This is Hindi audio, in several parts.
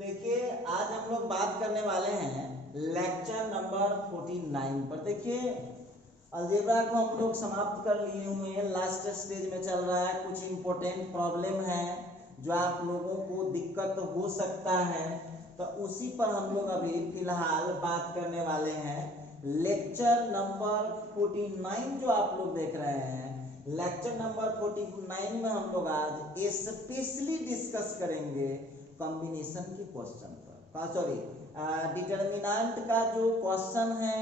देखिए आज हम लोग बात करने वाले हैं लेक्चर नंबर 49 पर। देखिए अलजेब्रा को हम लोग समाप्त कर लिए हुए हैं, लास्ट स्टेज में चल रहा है। कुछ इम्पोर्टेंट प्रॉब्लम है जो आप लोगों को दिक्कत हो सकता है, तो उसी पर हम लोग अभी फिलहाल बात करने वाले हैं। लेक्चर नंबर 49 जो आप लोग देख रहे हैं, लेक्चर नंबर 49 में हम लोग आज स्पेशली डिस्कस करेंगे कॉम्बिनेशन के क्वेश्चन पर। सॉरी, डिटर्मिनेंट का जो क्वेश्चन है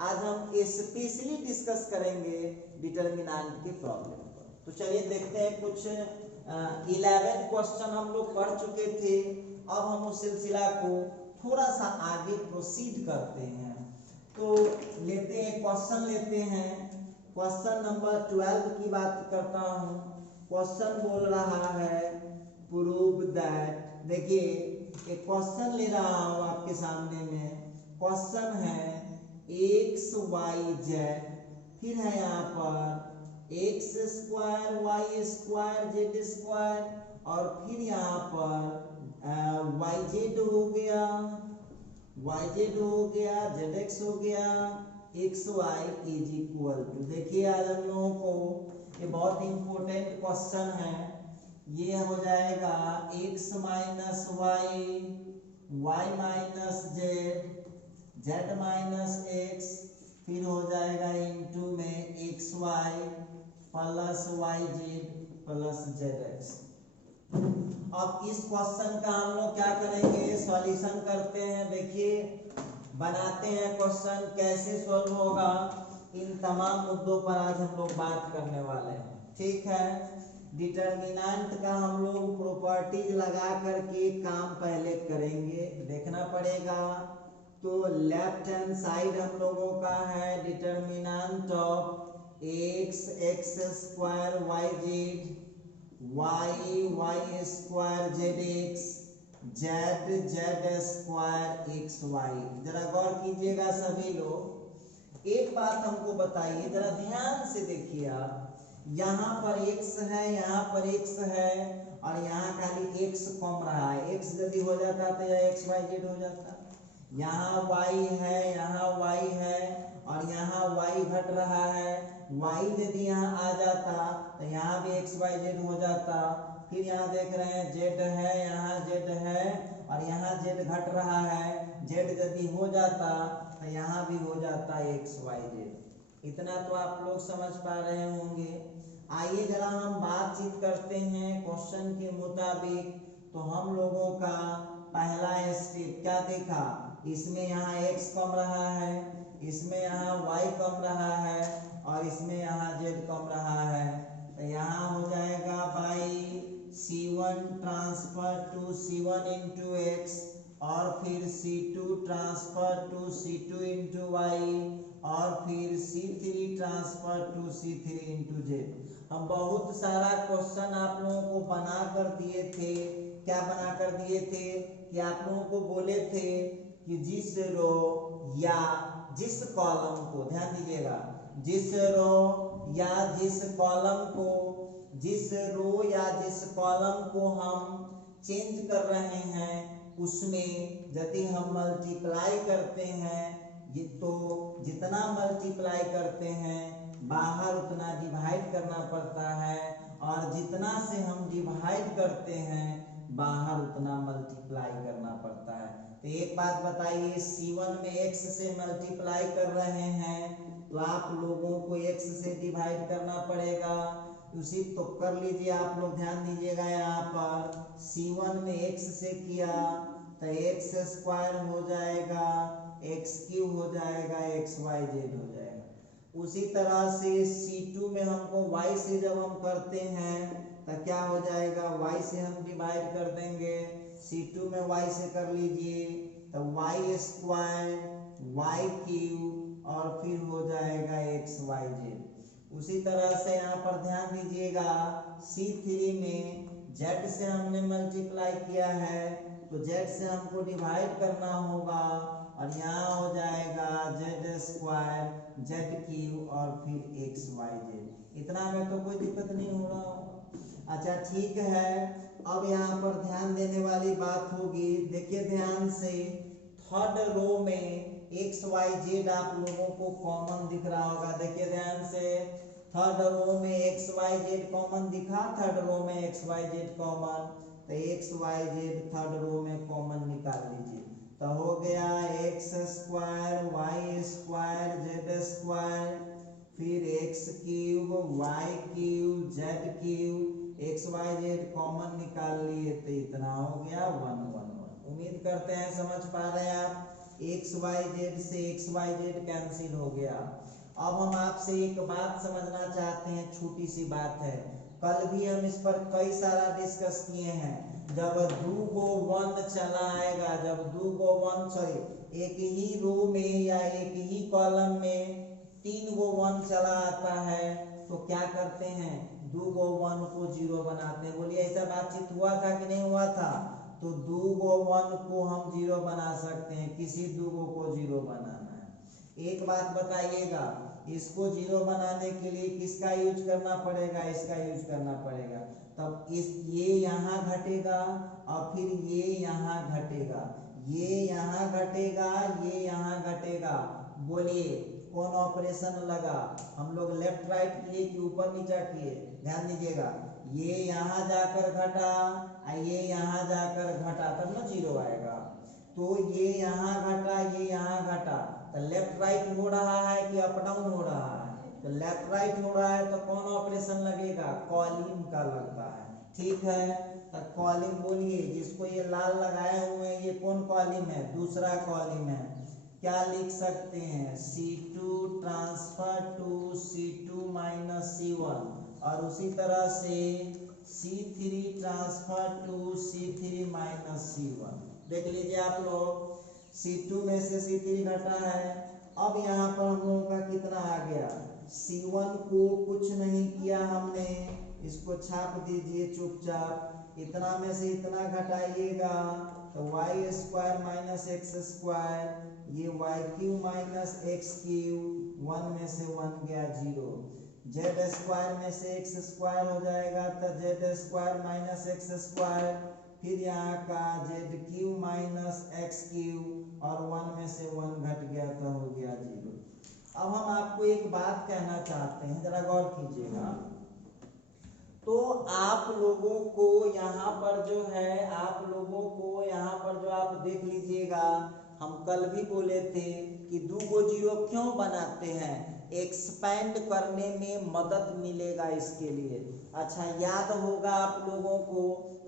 आज हम स्पेशली डिस्कस करेंगे डिटर्मिनेंट के प्रॉब्लम पर। तो चलिए देखते हैं, कुछ 11 क्वेश्चन हम लोग पढ़ चुके थे। अब हम उस सिलसिला को थोड़ा सा आगे प्रोसीड करते हैं। तो लेते हैं क्वेश्चन, लेते हैं क्वेश्चन नंबर 12 की बात करता हूँ। क्वेश्चन बोल रहा है प्रूव दैट। देखिए एक क्वेश्चन ले रहा हूँ आपके सामने में। क्वेश्चन है एक्स वाई जेड, फिर है यहाँ पर x square y square z square, और फिर यहाँ पर वाई जेड हो गया, वाई जेड हो गया, जेड एक्स हो गया, x y is equal to. देखिए आज हम लोगों को ये बहुत इंपॉर्टेंट क्वेश्चन है। ये हो जाएगा x minus y, y minus z, z minus x, फिर हो जाएगा इनटू में x y plus y z plus z x. अब इस क्वेश्चन का हम लोग क्या करेंगे, सॉल्यूशन करते हैं। देखिए बनाते हैं क्वेश्चन, कैसे सॉल्व होगा, इन तमाम मुद्दों पर आज हम लोग बात करने वाले हैं। ठीक है, डिटर्मिनेंट का हम लोग प्रॉपर्टीज लगा करके काम पहले करेंगे, देखना पड़ेगा। तो लेफ्ट हैंड साइड हम लोगों का है determinant of x x square y z, y y square z x, z z square x y. जरा गौर कीजिएगा सभी लोग, एक बात हमको बताइए, जरा ध्यान से देखिए आप। यहाँ पर x है, यहाँ पर x है, और यहाँ खाली x कम रहा है। x यदि हो जाता तो यह एक्स वाई जेड हो जाता। यहाँ y है, यहाँ y है, और यहाँ y घट रहा है। y यदि यहाँ आ जाता तो यहाँ भी एक्स वाई जेड हो जाता। फिर यहाँ देख रहे हैं z है, यहाँ z है, और यहाँ z घट रहा है। z यदि हो जाता तो यहाँ भी हो जाता एक्स वाई जेड। इतना तो आप लोग समझ पा रहे होंगे। आइए जरा हम बातचीत करते हैं क्वेश्चन के मुताबिक। तो हम लोगों का पहला स्टेप क्या देखा, इसमें यहाँ x कम रहा है, इसमें यहाँ y कम रहा है, और इसमें यहाँ z कम रहा है। तो यहाँ हो जाएगा by c1 transfer to c1 into x, और फिर c2 transfer to c2 into Y, और फिर c3 transfer to c3 into Z. हम बहुत सारा क्वेश्चन आप लोगों को बना कर दिए थे। क्या बना कर दिए थे कि आप लोगों को बोले थे कि जिस रो या जिस कॉलम को, ध्यान दीजिएगा, जिस रो या जिस कॉलम को, जिस रो या जिस कॉलम को हम चेंज कर रहे हैं उसमें यदि हम मल्टीप्लाई करते हैं, ये तो जितना मल्टीप्लाई करते हैं बाहर उतना डिवाइड करना पड़ता है, और जितना से हम डिवाइड करते हैं बाहर उतना मल्टीप्लाई करना पड़ता है। तो एक बात बताइए, c1 में x से मल्टीप्लाई कर रहे हैं तो आप लोगों को x से डिवाइड करना पड़ेगा। उसी तो कर लीजिए आप लोग, ध्यान दीजिएगा। यहाँ पर c1 में x से किया तो एक्स स्क्वायर हो जाएगा, एक्स क्यूब हो जाएगा, एक्स वाई जेड हो जाएगा। उसी तरह से c2 में हमको y से जब हम करते हैं तो क्या हो जाएगा, y से हम डिवाइड कर देंगे। c2 में y से कर लीजिए तो वाई स्क्वायर वाई क्यूब, और फिर हो जाएगा एक्स वाई जेड। उसी तरह से यहाँ पर ध्यान दीजिएगा, c3 में z से हमने मल्टीप्लाई किया है तो z से हमको डिवाइड करना होगा, और यहाँ हो जाएगा जेड स्क्वायर जेड क्यूब और फिर एक्स वाई जेड। इतना में तो कोई दिक्कत नहीं हो रहा होगा। अच्छा ठीक है, अब यहाँ पर ध्यान देने वाली बात होगी, देखिए ध्यान से, थर्ड रो में एक्स वाई जेड आप लोगों को कॉमन दिख रहा होगा। देखिए ध्यान से, थर्ड रो में एक्स वाई जेड कॉमन दिखा, थर्ड रो में एक्स वाई जेड कॉमन, तो x y z third row में कॉमन निकाल लीजिए, तो हो गया x square y square z square, फिर x cube y cube z cube, x y z common निकाल लिए तो इतना हो गया 1 1 1। उम्मीद करते हैं समझ पा रहे हैं आप। एक्स वाई जेड से एक्स वाई जेड कैंसिल हो गया। अब हम आपसे एक बात समझना चाहते हैं, छोटी सी बात है, कल भी हम इस पर कई सारा डिस्कस किए हैं। जब 2 को 1 चला आएगा, जब 2 को 1 सॉरी एक ही रो में या एक ही कॉलम में 3 को 1 चला आता है तो क्या करते हैं, 2 को 1 को 0 बनाते हैं। बोलिए ऐसा बातचीत हुआ था कि नहीं हुआ था? तो 2 को 1 को हम 0 बना सकते हैं, किसी 2 को 0 बनाना है। एक बात बताइएगा, इसको 0 बनाने के लिए किसका यूज करना पड़ेगा? इसका यूज करना पड़ेगा। तब ये यहाँ घटेगा और फिर ये यहाँ घटेगा, ये यहाँ घटेगा, ये यहाँ घटेगा। बोलिए कौन ऑपरेशन लगा? हम लोग लेफ्ट राइट किए कि ऊपर नीचा किए? ध्यान दीजिएगा, ये यहाँ जाकर घटा और ये यहाँ जाकर घटा, तब ना 0 आएगा। तो ये यहाँ घटा, ये यहाँ घटा, तो लेफ्ट राइट हो रहा है कि अप डाउन हो रहा है? तो लेफ्ट राइट हो रहा है तो कौन ऑपरेशन लगेगा? कॉलिंग का लगता है। ठीक है, तो कॉलिंग बोलिए, जिसको ये लाल लगाए हुए हैं ये कौन कॉलिंग है? दूसरा कॉलिंग है। क्या लिख सकते हैं? C2 transfer to C2 minus C1, और उसी तरह से C3 transfer to C3 minus C1। देख लीजिए आप लोग, C2 में से C3 घटा है। अब यहाँ पर हम लोगों का कितना आ गया? C1 को कुछ नहीं किया हमने, इसको छाप दीजिए चुपचाप, इतना में से इतना घटाइएगा तो y square minus x square, ये y cube minus x cube, 1 में से 1 गया 0, जेड स्क्वायर में से एक्स स्क्वायर हो जाएगा तो Z square minus x square, फिर यहाँ का Z cube minus x Q, और 1 में से 1 घट गया तो हो गया 0। अब हम आपको एक बात कहना चाहते हैं, जरा गौर कीजिएगा। तो आप लोगों को यहाँ पर जो है, आप लोगों को यहाँ पर जो आप देख लीजिएगा, हम कल भी बोले थे कि 2 को 0 क्यों बनाते हैं? एक्सपैंड करने में मदद मिलेगा इसके लिए। अच्छा, याद होगा आप लोगों को,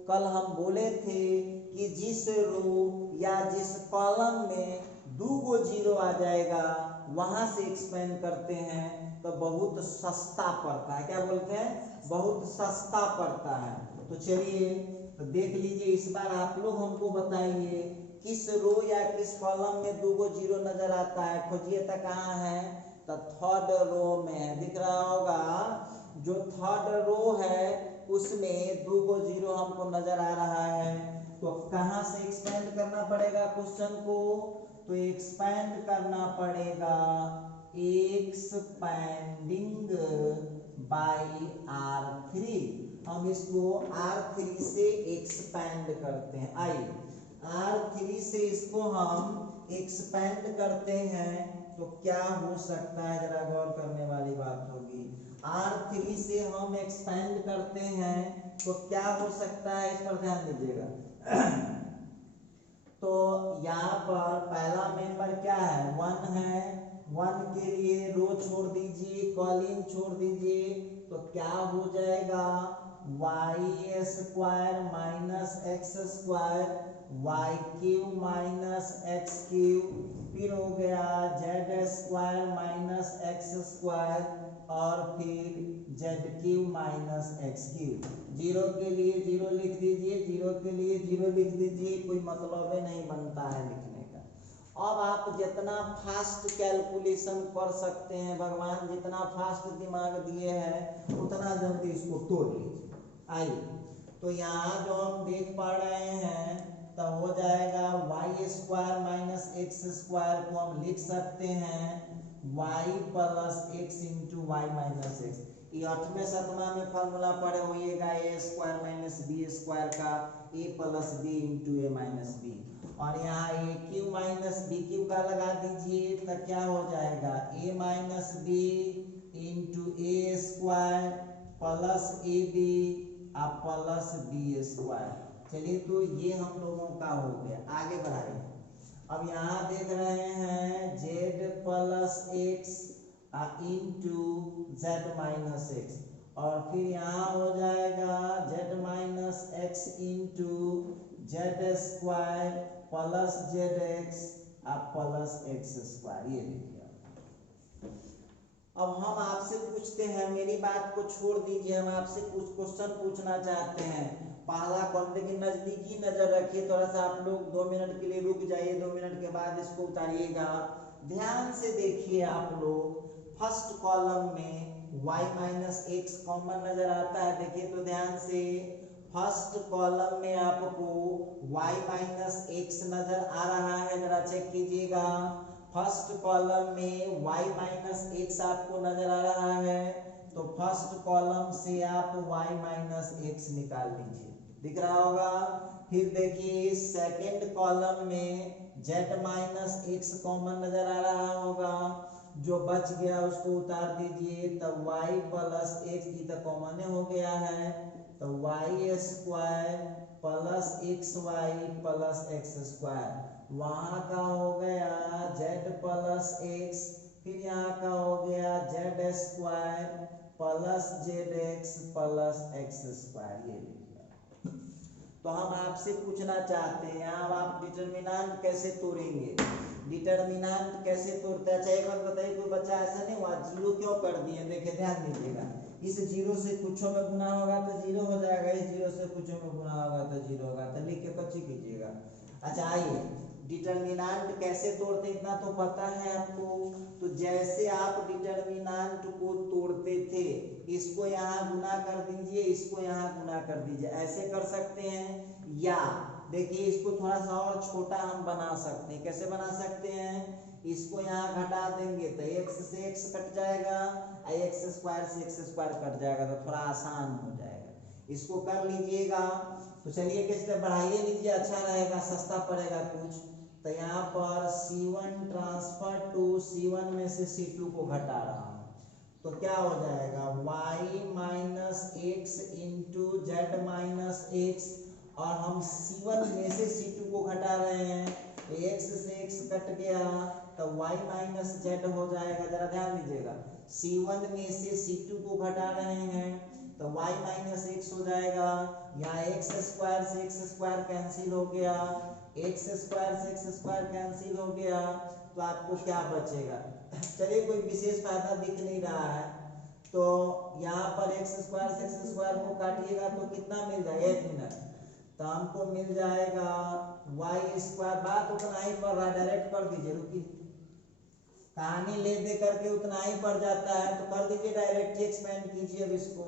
कल हम बोले थे कि जिस रो या जिस कॉलम में 2 को 0 आ जाएगा वहां से एक्सपेंड करते हैं तो बहुत सस्ता पड़ता है। क्या बोलते हैं? बहुत सस्ता पड़ता है। तो चलिए तो देख लीजिए, इस बार आप लोग हमको बताइए किस रो या किस कॉलम में 2 को 0 नजर आता है? खोजिए तो कहाँ है? तो थर्ड रो में है, दिख रहा होगा। जो थर्ड रो है उसमें 2 को 0 हमको नजर आ रहा है। तो कहाँ से एक्सपेंड करना पड़ेगा क्वेश्चन को? तो एक्सपेंड करना पड़ेगा एक्सपेंडिंग बाई R3। हम इसको R3 से एक्सपेंड करते हैं। आइए R3 से इसको हम एक्सपेंड करते हैं तो क्या हो सकता है, जरा गौर करने वाली बात होगी। R3 से हम एक्सपेंड करते हैं तो क्या हो सकता है, इस पर ध्यान दीजिएगा। तो यहाँ पर पहला मेंबर क्या है? 1 है। 1 के लिए रो छोड़ दीजिए, कॉलम छोड़ दीजिए, तो क्या हो जाएगा? Y square minus x square, y cube minus x cube, फिर हो गया z square minus x square, और फिर z cube minus x cube. 0 के लिए 0 लिख दीजिए, 0 के लिए 0 लिख दीजिए, कोई मतलब ही नहीं बनता है लिखने का। अब आप जितना फास्ट कैलकुलेशन कर सकते हैं, भगवान जितना फास्ट दिमाग दिए हैं उतना जल्दी इसको तोड़ लीजिए। आइए, तो यहाँ जो हम देख पा रहे हैं तो हो जाएगा y square minus x square को हम लिख सकते हैं y plus x into y minus x. ये 8वें 7वां में फार्मूला पढ़े होइएगा a square minus b square का a plus b into a minus b, और यहाँ a cube minus b cube का लगा दीजिए तो क्या हो जाएगा a minus b into a square plus a b plus b square. चलिए तो ये हम लोगों का हो गया। आगे बढ़ाइए। अब यहाँ देख रहे हैं Z plus x into Z minus x, और फिर यहाँ हो जाएगा Z minus x into Z square plus z x plus x square. ये देखिए। अब हम आपसे पूछते हैं, मेरी बात को छोड़ दीजिए, हम आपसे कुछ क्वेश्चन पूछना चाहते हैं। पहला कौन, देखिए नजदीकी नजर रखिए, थोड़ा सा आप लोग 2 मिनट के लिए रुक जाइए, 2 मिनट के बाद इसको उतारिएगा। ध्यान से देखिए आप लोग, फर्स्ट कॉलम में y माइनस एक्स कॉमन नजर आता है। देखिए तो ध्यान से, फर्स्ट कॉलम में आपको y माइनस एक्स नजर आ रहा है, जरा चेक कीजिएगा। फर्स्ट कॉलम में y माइनस एक्स आपको नजर आ रहा है, तो फर्स्ट कॉलम से आप y माइनस एक्स निकाल लीजिए, दिख रहा होगा। फिर देखिए सेकंड कॉलम में z माइनस एक्स कॉमन नजर आ रहा होगा, जो बच गया उसको उतार दीजिए, तब y प्लस एक्स की तो कॉमन हो गया है, तो y square plus x y plus x square. वहाँ का हो गया z प्लस एक्स, फिर यहाँ का हो गया z square plus z x plus x square. ये देखिए। तो हम आपसे पूछना चाहते हैं, अब आप डिटर्मिनेंट कैसे तोड़ेंगे, डिटर्मिनेंट कैसे तोड़ते हैं। अच्छा एक बात बताइए, कोई बच्चा ऐसा नहीं हुआ जीरो क्यों कर दिए, देखिए ध्यान दीजिएगा। इस जीरो से कुछों में गुना होगा तो जीरो हो जाएगा, इस जीरो से कुछों में गुना होगा तो जीरो होगा, तो लिख के कच्ची कीजिएगा। अच्छा आइए, डिटर्मिनेंट कैसे तोड़ते इतना तो पता है आपको। तो जैसे आप डिटर्मिनेंट को तोड़ते थे, इसको यहाँ गुना कर दीजिए, इसको यहाँ गुना कर दीजिए, ऐसे कर सकते हैं। या देखिए इसको थोड़ा सा और छोटा हम बना सकते हैं। कैसे बना सकते हैं, इसको यहाँ घटा देंगे तो x से x कट जाएगा, x स्क्वायर से x स्क्वायर कट जाएगा, तो थोड़ा आसान हो जाएगा। इसको कर लीजिएगा। तो चलिए किससे बढ़ाइए लीजिए, अच्छा रहेगा, सस्ता पड़ेगा कुछ। तो यहाँ पर C1 ट्रांसफर टू C1 में से C2 को घटा रहा हूँ, तो क्या हो जाएगा y minus x into Z minus x, और हम C1 में से C2 को घटा रहे हैं, तो x से x कट गया तो y माइनस जेड हो जाएगा। जरा ध्यान दीजिएगा, C1 में से C2 को घटा रहे हैं तो y माइनस एक्स हो जाएगा। यहाँ एक्स स्क्वायर से एक्स स्क्वायर कैंसिल हो गया, एक्स स्क्वायर से एक्स स्क्वायर कैंसिल हो गया, तो आपको क्या बचेगा। चलिए कोई विशेष फायदा दिख नहीं रहा है, तो यहाँ पर एक्स स्क्वायर से एक्स स्क्वायर को काटिएगा तो कितना मिल जाएगा, 1 मिनट, तो हमको मिल जाएगा वाई स्क्वायर। बात उतना ही पड़ रहा है, डायरेक्ट कर दीजिए, रुकिए, कहानी ले दे करके उतना ही पड़ जाता है, तो कर दीजिए डायरेक्ट, एक्सपेंड कीजिए अब इसको,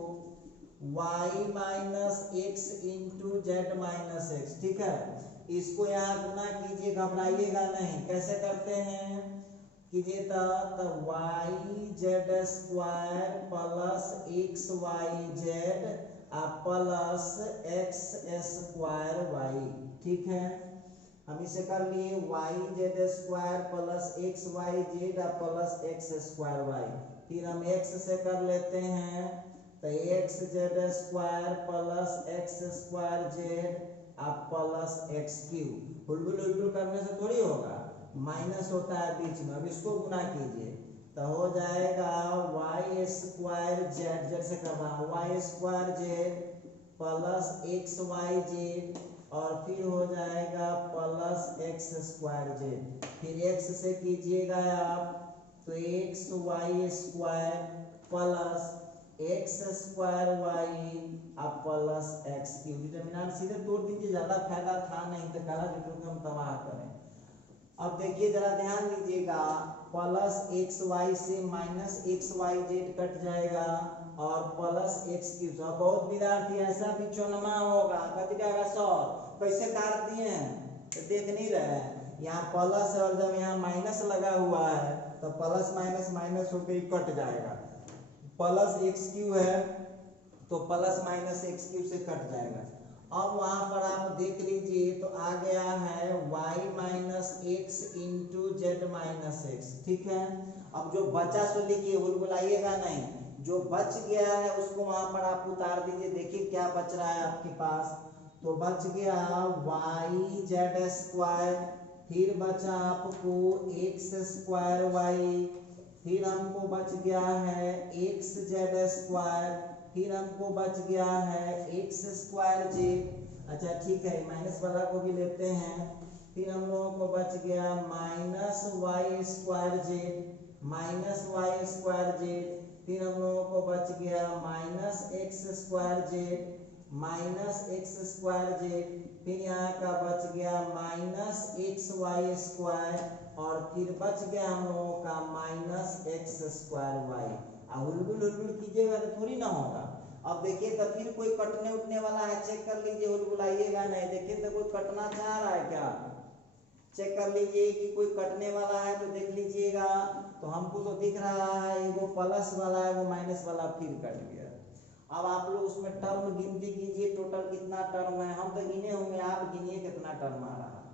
y minus x into Z minus x, ठीक है। इसको यहाँ गुना कीजिए, घबराइएगा नहीं। कैसे करते हैं कीजिए, तो y z square plus x y z plus x square y, ठीक है। हम इसे कर लिए y z square plus x y z plus x square y. फिर हम एक्स से कर लेते हैं, तो x z square plus x square z plus x cube. हुलबुल हुलबुल करने से थोड़ी होगा, माइनस होता है बीच में। अब इसको गुना कीजिए तो हो जाएगा वाई स्क्वायर जेड, जेड से कर रहा हूँ, y square z plus x y z, और फिर हो जाएगा प्लस एक्स स्क्वायर जेड। फिर एक्स से कीजिएगा आप, तो x y square plus x square y plus x cube. Determinant सीधे तोड़ दीजिए, ज्यादा फायदा था नहीं, तो काला जीरो को हम तबाह करें। अब देखिए जरा ध्यान दीजिएगा, प्लस एक्स वाई से minus x y z cut जाएगा, और प्लस एक्स क्यूब। बहुत विद्यार्थी ऐसा भी चुनमा होगा, कट जाएगा 100, कैसे काट दिए हैं तो देख नहीं रहे हैं। यहाँ प्लस है और जब यहाँ माइनस लगा हुआ है तो प्लस माइनस माइनस होकर कट जाएगा, प्लस एक्स क्यू है तो प्लस माइनस एक्स क्यू से कट जाएगा। अब वहां पर आप देख लीजिए तो आ गया है y minus x into Z minus x, ठीक है। अब जो बचा सो लिखिए, बुलबुलाइएगा नहीं, जो बच गया है उसको वहां पर आप उतार दीजिए। देखिए क्या बच रहा है आपके पास, तो बच गया y जेड स्क्वायर, फिर बचा आपको एक्स स्क्वायर वाई, फिर हमको बच गया है एक्स जेड स्क्वायर, फिर हमको बच गया है एक्स स्क्वायर जेड। अच्छा ठीक है, माइनस वाला को भी लेते हैं। फिर हम लोगों को बच गया minus y square z, minus y square z. फिर हम लोगों को बच गया minus x square z, minus x square z. फिर यहाँ का बच गया माइनस एक्स वाई स्क्वायर, और फिर बच गया हम लोगों का माइनस एक्स स्क्वायर वाई। हुलबुल हुलबुल कीजिएगा तो थोड़ी ना होगा। अब देखिए तो फिर कोई कटने उठने वाला है, चेक कर लीजिए, हुलबुलाइएगा नहीं। देखिए तो कोई कटना चाह रहा है क्या, चेक कर लीजिए कि कोई कटने वाला है तो देख लीजिएगा। तो हमको तो दिख रहा है वो प्लस वाला है, वो माइनस वाला फिर कट गया। अब आप लोग उसमें टर्म गिनती कीजिए, टोटल कितना टर्म है। हम तो गिने होंगे, आप गिनिए कितना टर्म आ रहा है।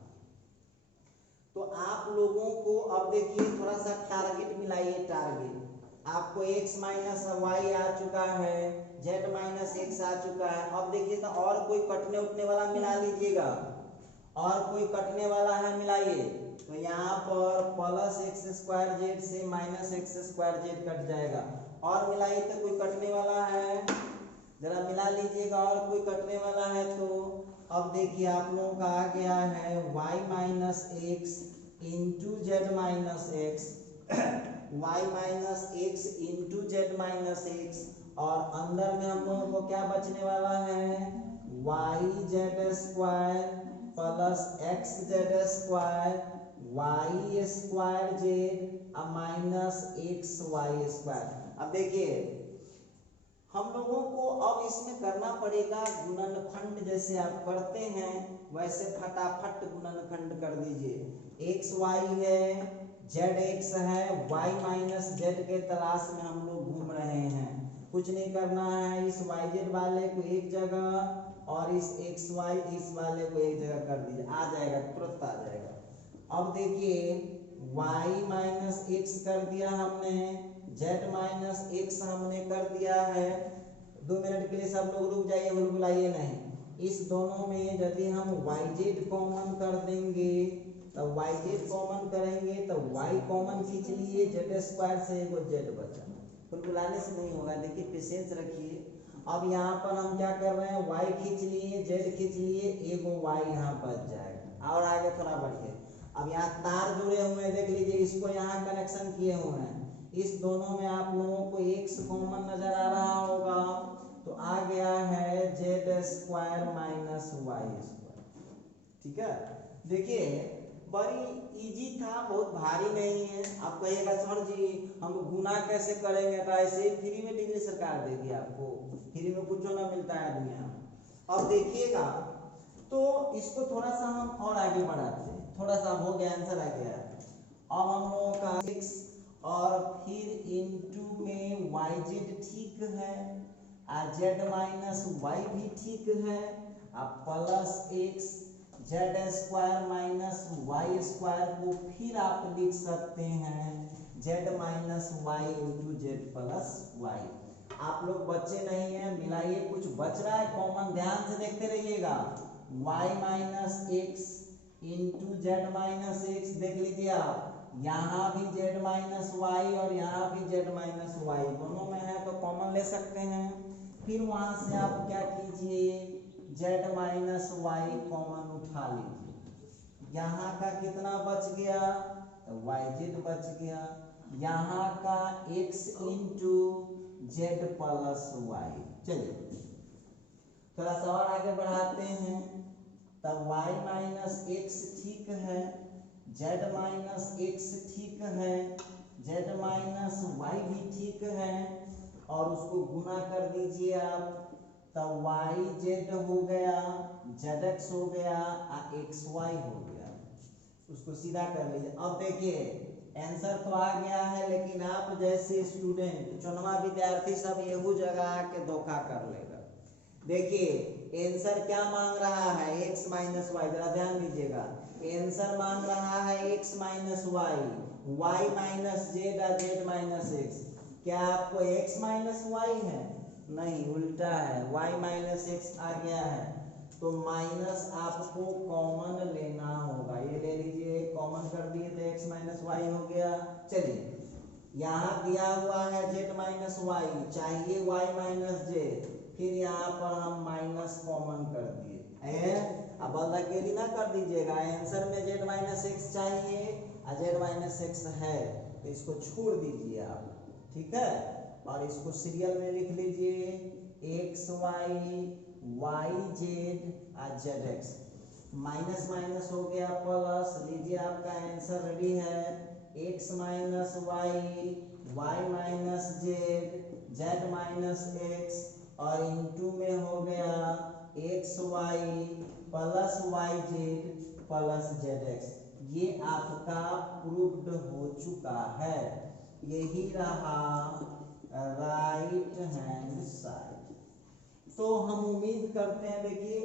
तो आप लोगों को अब देखिए थोड़ा सा टारगेट मिलाइए। टारगेट आपको x माइनस वाई आ चुका है, z माइनस एक्स आ चुका है। अब देखिए तो और कोई कटने उठने वाला मिला लीजिएगा, और कोई कटने वाला है मिलाइए। तो यहाँ पर प्लस एक्स स्क्वायर जेड से minus x square Z cut जाएगा। और मिलाइए तो कोई कटने वाला है, जरा मिला लीजिएगा। और कोई कटने वाला है तो अब देखिए आप लोगों का आ गया है y minus x into Z minus x, y minus x into Z minus x. और अंदर में हम लोगों को क्या बचने वाला है, y z square plus x z square y square z minus x y square. अब देखिए हम लोगों को अब इसमें करना पड़ेगा गुणनखंड। जैसे आप करते हैं वैसे फटाफट गुणनखंड कर दीजिए। एक्स वाई है, जेड एक्स है, वाई माइनस जेड के तलाश में हम लोग घूम रहे हैं। कुछ नहीं करना है, इस वाई जेड वाले को एक जगह और इस एक्स वाई इस वाले को एक जगह कर दीजिए, आ जाएगा, तुरंत आ जाएगा। अब देखिए y माइनस एक्स कर दिया हमने, z माइनस एक्स हमने कर दिया है। 2 मिनट के लिए सब लोग रुक जाइए, बुलबुलाइए नहीं। इस दोनों में यदि हम yz कॉमन कर देंगे तो yz कॉमन करेंगे तो y कॉमन खींच लिए, जेड स्क्वायर से एगो z बचा। बुलबुलाने से नहीं होगा, देखिए पेशेंस रखिए। अब यहाँ पर हम क्या कर रहे हैं, y खींच लिए, z खींच लिए, एगो y यहाँ बच जाएगा। और आगे थोड़ा बढ़िए, अब यहाँ तार जुड़े हुए हैं, देख लीजिए, इसको यहाँ कनेक्शन किए हुए हैं। इस दोनों में आप लोगों को x कॉमन नजर आ रहा होगा, तो आ गया है z square minus y square. ठीक है, देखिए बड़ी इजी था, बहुत भारी नहीं है। आप कहिएगा सर जी हम गुना कैसे करेंगे, तो ऐसे ही फ्री में डिग्री सरकार देगी आपको, फ्री में कुछ ना मिलता है दुनिया में। अब देखिएगा तो इसको थोड़ा सा हम और आगे बढ़ाते हैं, थोड़ा सा हो गया, आंसर आ गया। अब हम लोगों का 6 और फिर इनटू में वाई जेड ठीक है, जेड माइनस वाई भी ठीक है, plus x z square minus y square को फिर आप लिख सकते हैं z minus y into z plus y. आप लोग बच्चे नहीं हैं, मिलाइए, कुछ बच रहा है कॉमन, ध्यान से देखते रहिएगा। y minus x into Z minus x, देख लीजिए आप, यहाँ भी z माइनस वाई और यहाँ भी z माइनस वाई, दोनों में है तो कॉमन ले सकते हैं। फिर वहाँ से आप क्या कीजिए, z माइनस वाई कॉमन उठा लीजिए। यहाँ का कितना बच गया, तो yz बच गया। यहाँ का x into z plus y. चलिए थोड़ा सा और आगे बढ़ाते हैं, तब y माइनस एक्स ठीक है, z माइनस एक्स ठीक है, z माइनस वाई भी ठीक है, और उसको गुना कर दीजिए आप, तब वाई जेड हो गया, जेड एक्स हो गया, एक्स वाई हो गया, उसको सीधा कर लीजिए। अब देखिए आंसर तो आ गया है, लेकिन आप जैसे स्टूडेंट चुनवा विद्यार्थी सब यहू जगह आके धोखा कर लेगा। देखिए आंसर क्या मांग रहा है, x माइनस वाई, जरा ध्यान दीजिएगा। आंसर मांग रहा है x minus y, y minus z और जेड माइनस एक्स। क्या आपको x माइनस वाई है? नहीं, उल्टा है, y माइनस एक्स आ गया है। तो माइनस आपको कॉमन लेना होगा, ये ले लीजिए, कॉमन कर दिए तो x माइनस वाई हो गया। चलिए यहाँ दिया हुआ है z माइनस वाई, चाहिए y माइनस जेड, फिर यहाँ पर हम माइनस कॉमन कर दिए। अब अकेली ना कर दीजिएगा, आंसर में z माइनस एक्स चाहिए और z माइनस एक्स है, तो इसको छोड़ दीजिए आप, ठीक है। और इसको सीरियल में लिख लीजिए, एक्स वाई, वाई जेड और जेड एक्स, माइनस माइनस हो गया प्लस, लीजिए आपका आंसर रेडी है, x minus y, y minus z, z minus x, और इनटू में हो गया x y plus y z plus z x. ये आपका प्रूव्ड हो चुका है, यही रहा राइट हैंड साइड। तो हम उम्मीद करते हैं, देखिए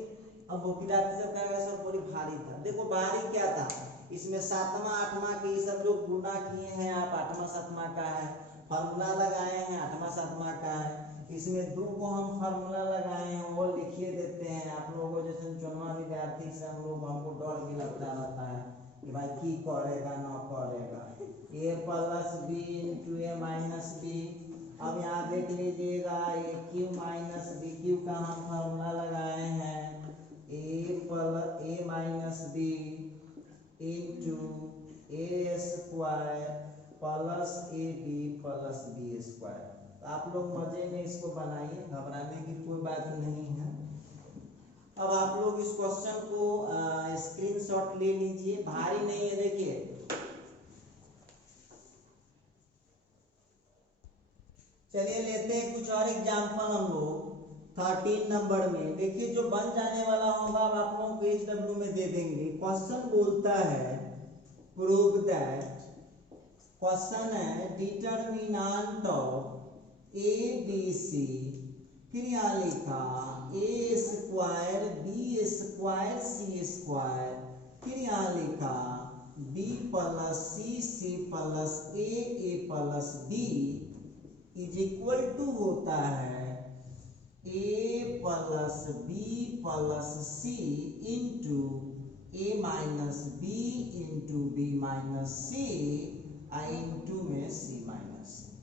अब विद्यार्थी सब कहेगा सर बड़ी भारी था, देखो भारी क्या था, इसमें 7वां 8वां के ये सब लोग गुना किए हैं, आप 8वां 7वां का है, फार्मूला लगाए हैं 8वां 7वां का है, इसमें 2 को हम फार्मूला लगाए हैं वो लिखिए देते हैं। आप लोगों को जैसे चुनवा विद्यार्थी से हम लोग, हमको डर भी लगता रहता है कि भाई की करेगा ना करेगा, a plus b into a minus b. अब यहाँ देख लीजिएगा, a cube minus b cube का हम फार्मूला लगाए हैं, a minus b into a square plus a b plus b square. आप लोग मजे में इसको बनाइए, घबराने की कोई बात नहीं है। अब आप लोग इस क्वेश्चन को स्क्रीनशॉट ले लीजिए, भारी नहीं है। देखिए चलिए लेते हैं कुछ और एग्जाम्पल हम लोग 13 नंबर में। देखिए जो बन जाने वाला होगा अब आप लोगों को HW में दे देंगे। क्वेश्चन बोलता है प्रूव दैट, क्वेश्चन है determinant of a b c, फिर यहाँ लिखा a square b square c square, फिर यहाँ लिखा b plus c c plus a plus b is equal to होता है a plus b plus c into a minus b into b minus c into में सी माइनस सी।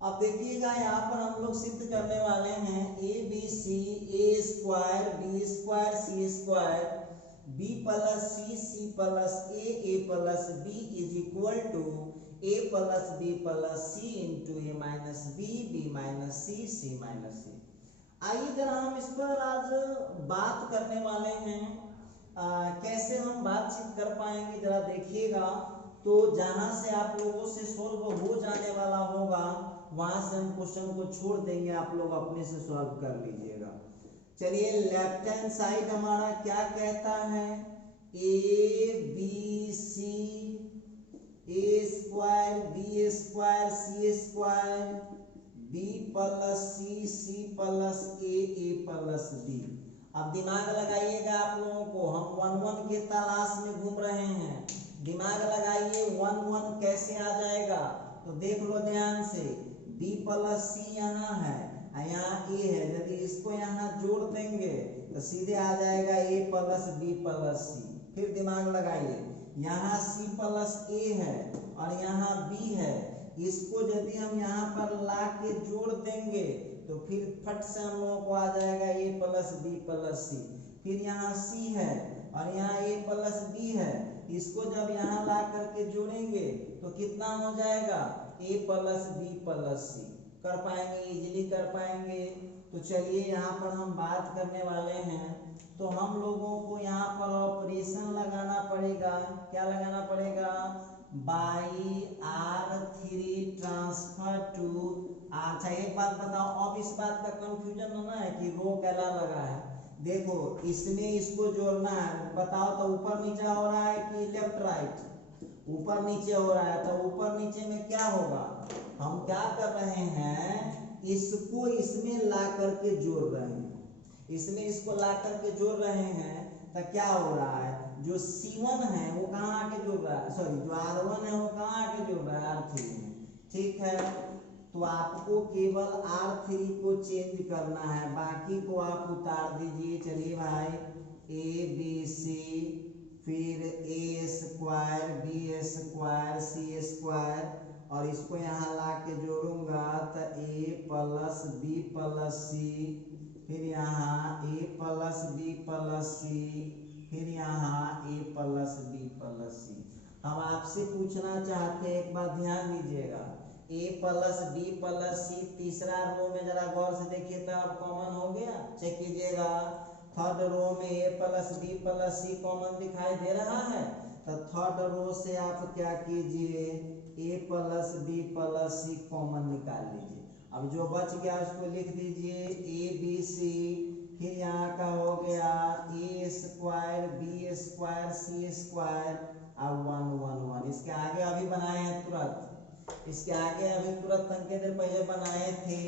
अब देखिएगा यहाँ पर हम लोग सिद्ध करने वाले हैं a b c, a square b square c square b plus c plus a plus b is equal to a plus b plus c into a minus b minus c minus c. आइए जरा हम इस पर आज बात करने वाले हैं, कैसे हम बातचीत कर पाएंगे जरा देखिएगा। तो जहां से आप लोगों से सॉल्व हो जाने वाला होगा वहां से हम क्वेश्चन को छोड़ देंगे, आप लोग अपने से सॉल्व कर लीजिएगा। चलिए लेफ्ट हैंड साइड हमारा क्या कहता है, a b c, a square b square c square b plus c plus a plus b. अब दिमाग लगाइएगा आप लोगों को, हम 1 1 के तलाश में घूम रहे हैं, दिमाग लगाइए 1 1 कैसे आ जाएगा। तो देख लो ध्यान से, b प्लस सी यहाँ है, यहाँ a है, यदि इसको यहाँ जोड़ देंगे तो सीधे आ जाएगा a प्लस बी प्लस सी। फिर दिमाग लगाइए, यहाँ c प्लस a है और यहाँ b है, इसको यदि हम यहाँ पर ला के जोड़ देंगे तो फिर फट से हम लोगों को आ जाएगा a प्लस बी प्लस सी। फिर यहाँ c है और यहाँ a प्लस बी है, इसको जब यहाँ ला करके जोड़ेंगे तो कितना हो जाएगा a प्लस बी प्लस सी। कर पाएंगे, इजीली कर पाएंगे। तो चलिए यहाँ पर हम बात करने वाले हैं, तो हम लोगों को यहाँ पर ऑपरेशन लगाना पड़ेगा। क्या लगाना पड़ेगा, बाई R3 ट्रांसफर टू। अच्छा एक बात बताओ, अब इस बात का कंफ्यूजन होना है कि रो कैला लगा है। देखो इसमें इसको जोड़ना है, बताओ तो ऊपर नीचा हो रहा है कि लेफ्ट राइट, ऊपर नीचे हो रहा है, तो ऊपर नीचे में क्या होगा, हम क्या कर रहे हैं, इसको इसमें ला करके जोड़ रहे हैं, इसमें इसको ला करके जोड़ रहे हैं, तो क्या हो रहा है, जो C1 है वो कहाँ आके जुड़ रहा है, सॉरी जो R1 है वो कहाँ आके जुड़ रहा है, R3 में। ठीक है, तो आपको केवल R3 को चेंज करना है, बाकी को आप उतार दीजिए। चलिए भाई, ABC, फिर A square, B square, C square, और इसको यहाँ ला के जोड़ूंगा तो A plus B plus C, फिर यहाँ A plus B plus C, फिर यहाँ A plus B plus C। हम आपसे पूछना चाहते हैं, एक बार ध्यान दीजिएगा, A plus B plus C तीसरा रो में जरा गौर से देखिए तो अब कॉमन हो गया, चेक कीजिएगा। थर्ड रो में A plus B plus C common दिखाई दे रहा है, तो थर्ड रो से आप क्या कीजिए, A plus B plus C common निकाल लीजिए। अब जो बच गया उसको लिख दीजिए ABC, फिर यहाँ का हो गया A square, B square, C square, अब 1 1 1। इसके आगे अभी बनाए हैं तुरंत, इसके आगे अभी तुरंत तनके देर पहले बनाए थे।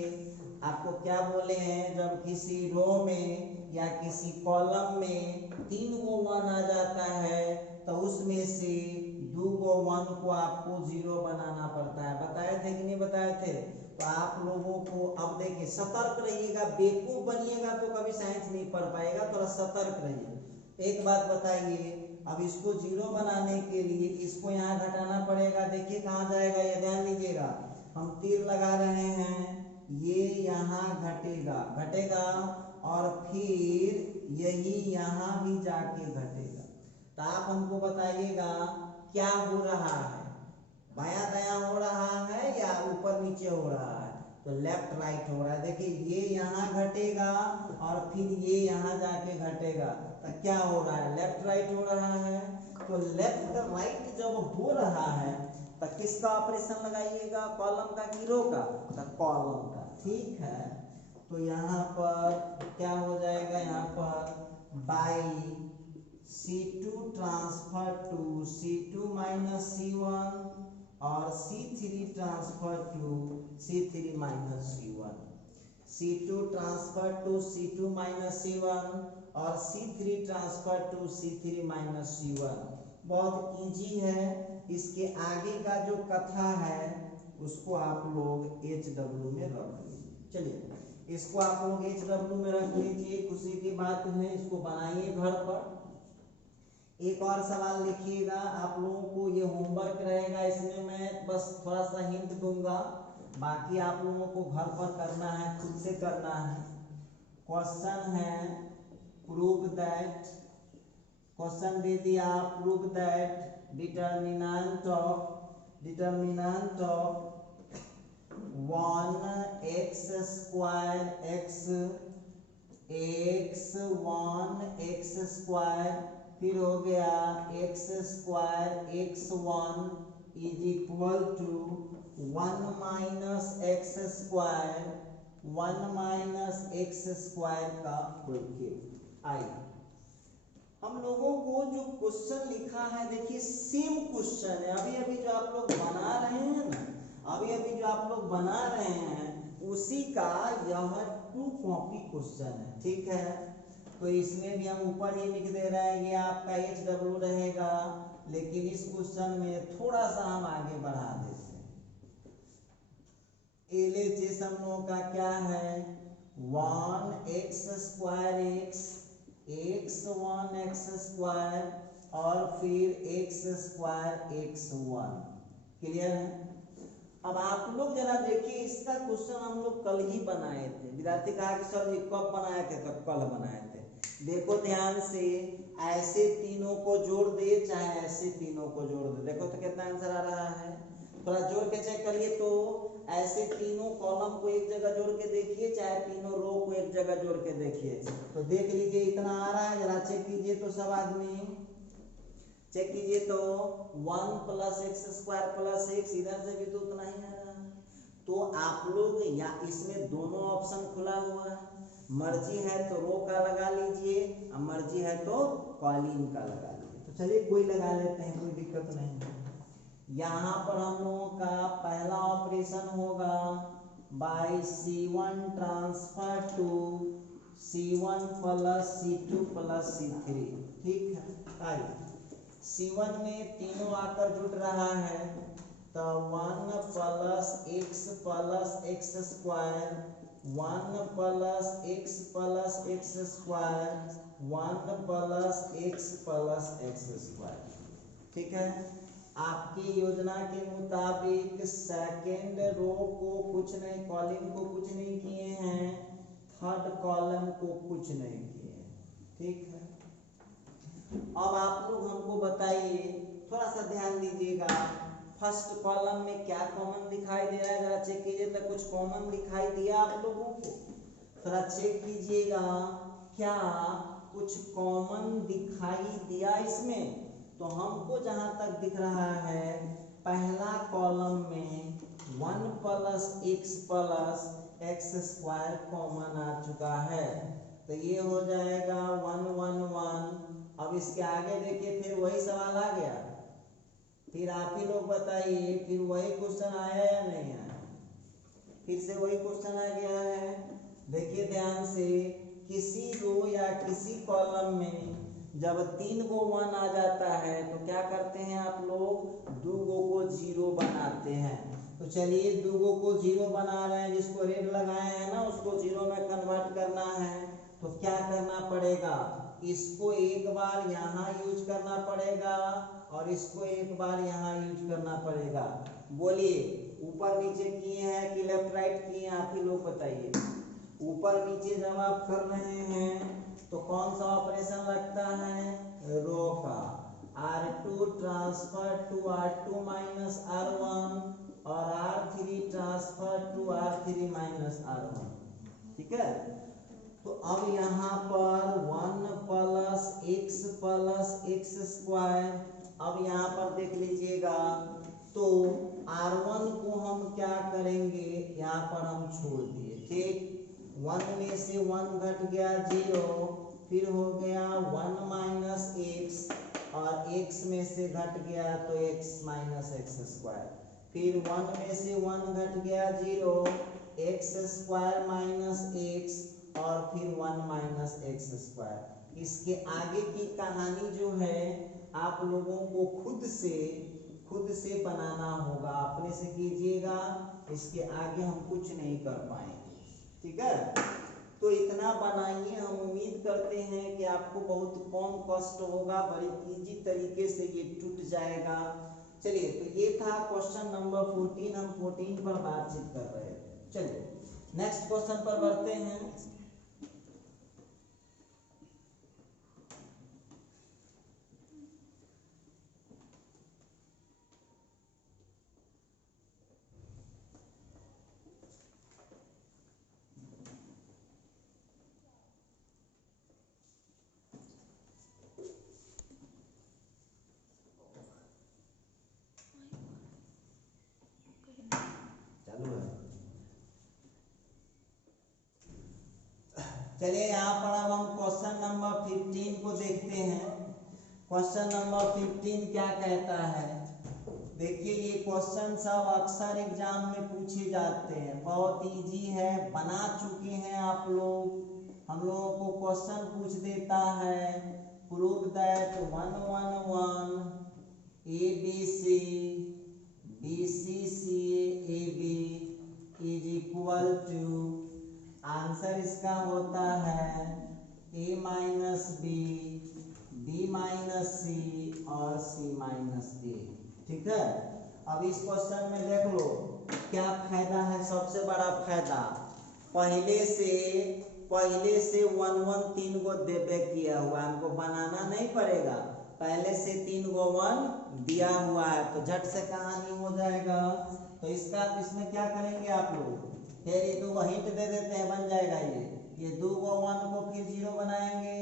आपको क्या बोले हैं, जब किसी रो में या किसी कॉलम में 3 गो 1 आ जाता है तो उसमें से 2 गो 1 को आपको 0 बनाना पड़ता है। बताए थे कि नहीं बताए थे? तो आप लोगों को अब देखिए, सतर्क रहिएगा, बेवकूफ बनिएगा तो कभी साइंस नहीं पढ़ पाएगा, थोड़ा सतर्क रहिए। एक बात बताइए, अब इसको 0 बनाने के लिए इसको यहाँ घटाना पड़ेगा। देखिए कहाँ जाएगा, ये ध्यान दीजिएगा, हम तीर लगा रहे हैं, ये यहाँ घटेगा, घटेगा और फिर यही यहाँ भी जाके घटेगा। तो आप हमको बताइएगा क्या हो रहा है, बायां दायां हो रहा है या ऊपर नीचे हो रहा है? तो लेफ्ट राइट हो रहा है। देखिए ये यहाँ घटेगा और फिर ये यहाँ जाके घटेगा, तो क्या हो रहा है, लेफ्ट राइट हो रहा है। तो लेफ्ट राइट जब हो रहा है तो किसका ऑपरेशन लगाइएगा, कॉलम का कि रो का? तो कॉलम का। ठीक है, तो यहाँ पर क्या हो जाएगा, यहाँ पर by C2 transfer to C2 minus C1 और C3 transfer to C3 minus C1, C2 transfer to C2 minus C1 और C3 transfer to C3 minus C1। बहुत इजी है। इसके आगे का जो कथा है उसको आप लोग HW में रख लीजिए। चलिए इसको आप लोग HW में रख लीजिए, खुशी की बात है। इसको बनाइए घर पर। एक और सवाल लिखिएगा, आप लोगों को ये होमवर्क रहेगा, इसमें मैं बस थोड़ा सा हिंट दूंगा, बाकी आप लोगों को घर पर करना है, खुद से करना है। क्वेश्चन है प्रूव दैट, क्वेश्चन दे दिया prove that determinant of 1x square x1 x square, फिर हो गया x square x1 is equal to 1 minus x square 1 minus x square का होल क्यूब। आइए हम लोगों को जो क्वेश्चन लिखा है, देखिए सेम क्वेश्चन है, अभी अभी जो आप लोग बना रहे हैं ना, अभी अभी जो आप लोग बना रहे हैं उसी का यह 2 कॉपी क्वेश्चन है। ठीक है, तो इसमें भी हम ऊपर ही लिख दे रहे हैं, ये आपका HW रहेगा, लेकिन इस क्वेश्चन में थोड़ा सा हम आगे बढ़ा देते हैं। LHS हम लोगों का क्या है, 1x square x1 x square और फिर x स्क्वायर x1। क्लियर है? अब आप लोग जरा देखिए, इसका क्वेश्चन हम लोग कल ही बनाए थे। विद्यार्थी कहा कि सर जी कब बनाए थे? तो कल बनाए थे। देखो ध्यान से, ऐसे तीनों को जोड़ दे चाहे ऐसे तीनों को जोड़ दे, देखो तो कितना आंसर आ रहा है। थोड़ा जोड़ के चेक करिए, तो ऐसे तीनों कॉलम को एक जगह जोड़ के देखिए, चाहे तीनों रो को एक जगह जोड़ के देखिए, तो देख लीजिए इतना आ रहा है। जरा चेक कीजिए तो सब आदमी चेक कीजिए, तो 1 plus x square plus x, इधर से भी तो उतना ही आ रहा है। तो आप लोग या इसमें दोनों ऑप्शन खुला हुआ है, मर्जी है तो रो का लगा लीजिए और मर्जी है तो कॉलम का लगा लीजिए। तो चलिए कोई लगा लेते हैं, कोई दिक्कत नहीं है। यहाँ पर हम लोगों का पहला ऑपरेशन होगा by C1 transfer to C1 plus C2 plus C3। ठीक है, आइए C1 में तीनों आकर जुड़ रहा है तो 1 plus x square 1 plus x square 1 plus x square. ठीक है, आपकी योजना के मुताबिक सेकेंड रो को कुछ नहीं, कॉलम को कुछ नहीं किए हैं, थर्ड कॉलम को कुछ नहीं किए हैं। ठीक है, अब आप लोग हमको बताइए, थोड़ा सा ध्यान दीजिएगा, फर्स्ट कॉलम में क्या कॉमन दिखाई दे रहा है, जरा चेक कीजिए तो कुछ कॉमन दिखाई दिया आप लोगों को, थोड़ा चेक कीजिएगा क्या कुछ कॉमन दिखाई दिया इसमें। तो हमको जहां तक दिख रहा है पहला कॉलम में 1 प्लस एक्स स्क्वायर कॉमन आ चुका है, तो ये हो जाएगा 1 1 1। अब इसके आगे देखिए फिर वही सवाल आ गया, फिर आप ही लोग बताइए, फिर वही क्वेश्चन आया या नहीं आया, फिर से वही क्वेश्चन आ गया है। देखिए ध्यान से, किसी रो या किसी कॉलम में जब 3 गो 1 आ जाता है तो क्या करते हैं आप लोग, 2 गो को 0 बनाते हैं। तो चलिए 2 गो को 0 बना रहे हैं, जिसको रेड लगाए हैं ना उसको 0 में कन्वर्ट करना है, तो क्या करना पड़ेगा, इसको एक बार यहाँ यूज करना पड़ेगा और इसको एक बार यहाँ यूज करना पड़ेगा। बोलिए ऊपर नीचे किए हैं कि लेफ्ट राइट किए हैं, आप ही लोग बताइए। ऊपर नीचे जब आप कर रहे हैं तो कौन सा ऑपरेशन लगता है, रो का, R2 transfer to R2 minus R1 और R3 transfer to R3 minus R1। ठीक है, तो अब यहाँ पर 1 प्लस एक्स स्क्वायर, अब यहाँ पर देख लीजिएगा तो R1 को हम क्या करेंगे, यहाँ पर हम छोड़ दिए। ठीक, 1 में से 1 घट गया 0, फिर हो गया 1 माइनस एक्स और x में से घट गया तो x माइनस एक्स स्क्वायर, फिर 1 में से 1 घट गया 0, एक्स स्क्वायर माइनस एक्स और फिर 1 माइनस एक्स स्क्वायर। इसके आगे की कहानी जो है आप लोगों को खुद से बनाना होगा, अपने से कीजिएगा, इसके आगे हम कुछ नहीं कर पाएंगे। ठीक है, तो इतना बनाइए, हम उम्मीद करते हैं कि आपको बहुत कम कष्ट होगा, बड़ी इजी तरीके से ये टूट जाएगा। चलिए, तो ये था क्वेश्चन नंबर 14, हम 14 पर बातचीत कर रहे थे। चलिए नेक्स्ट क्वेश्चन पर बढ़ते हैं। चलिए यहाँ पर अब हम क्वेश्चन नंबर 15 को देखते हैं। क्वेश्चन नंबर 15 क्या कहता है, देखिए ये क्वेश्चन सब अक्सर एग्जाम में पूछे जाते हैं, बहुत इजी है, बना चुके हैं आप लोग। हम लोगों को क्वेश्चन पूछ देता है, prove that 1 1 1 ABC BCC AB is equal to, answer इसका होता है A minus b, B minus c और C माइनस D। ठीक है, अब इस क्वेश्चन में देख लो क्या फायदा है, सबसे बड़ा फायदा पहले से 1 1 3 को देबे किया हुआ, हमको बनाना नहीं पड़ेगा, पहले से 3 गो 1 दिया हुआ है, तो झट से कहानी हो जाएगा। तो इसमें क्या करेंगे आप लोग, फिर ये 2 को हिंट दे देते हैं, बन जाएगा ये 2 को 1 को फिर 0 बनाएंगे,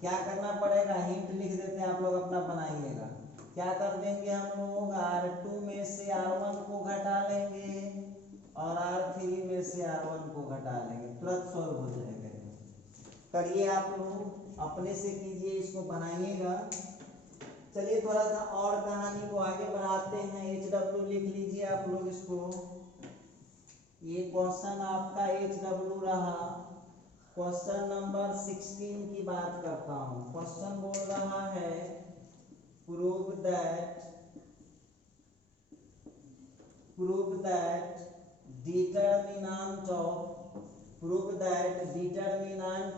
क्या करना पड़ेगा, हिंट लिख देते हैं, आप लोग अपना बनाइएगा। क्या कर देंगे हम लोग, R2 में से R1 को घटा लेंगे और R3 में से R1 को घटा लेंगे, तुरंत सॉल्व हो जाएगा। करिए आप लोग, अपने से कीजिए, इसको बनाइएगा। चलिए थोड़ा सा और कहानी को आगे बढ़ाते हैं। HW लिख लीजिए आप लोग इसको। ये क्वेश्चन आपका HW रहा। क्वेश्चन नंबर 16 की बात करता हूँ। क्वेश्चन बोल रहा है prove that determinant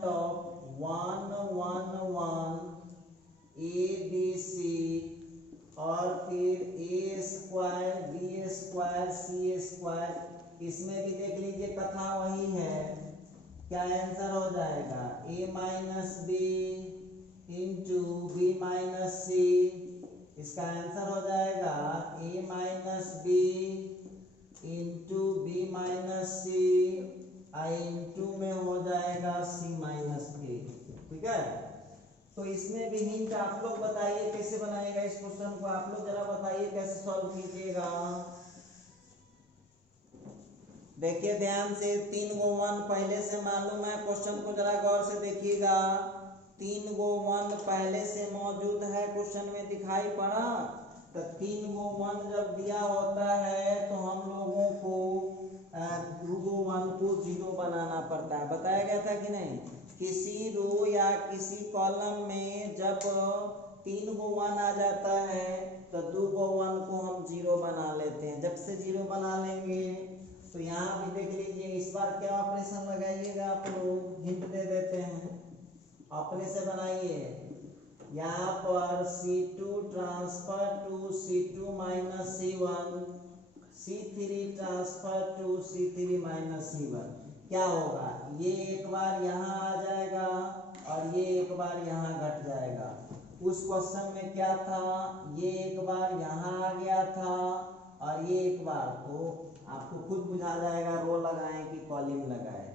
of 1 1 1 ABC और फिर A² B² C², इसमें भी देख लीजिए कथा वही है। क्या आंसर हो जाएगा? A minus b into b minus c. इसका आंसर हो जाएगा A minus b into b minus c into में हो जाएगा C माइनस के। ठीक है, तो इसमें भी हिंट आप लोग बताइए कैसे बनाएगा इस क्वेश्चन को। आप लोग जरा बताइए कैसे सॉल्व कीजिएगा। देखिए ध्यान से, 3 गो 1 पहले से मालूम है। क्वेश्चन को जरा गौर से देखिएगा। 3 गो 1 पहले से मौजूद है, क्वेश्चन में दिखाई पड़ा। तो 3 गो 1 जब दिया होता है तो हम लोगों को 2 गो 1 को 0 बनाना पड़ता है। बताया गया था कि नहीं? किसी रो या किसी कॉलम में जब 3 गो 1 आ जाता है तो 2 गो 1 को हम 0 बना लेते हैं। जब से 0 बना लेंगे तो यहाँ भी देख लीजिए, इस बार क्या ऑपरेशन लगाइएगा आप लोग, हिंट दे देते हैं, अपने से बनाइए। यहाँ पर C2 transfer to C2 minus C1, C3 transfer to C3 minus C1। क्या होगा? ये एक बार यहाँ आ जाएगा और ये एक बार यहाँ घट जाएगा। उस क्वेश्चन में क्या था? ये एक बार यहाँ आ गया था और ये एक बार, तो आपको खुद बुझा जाएगा रो लगाएं कि कॉलम लगाएं।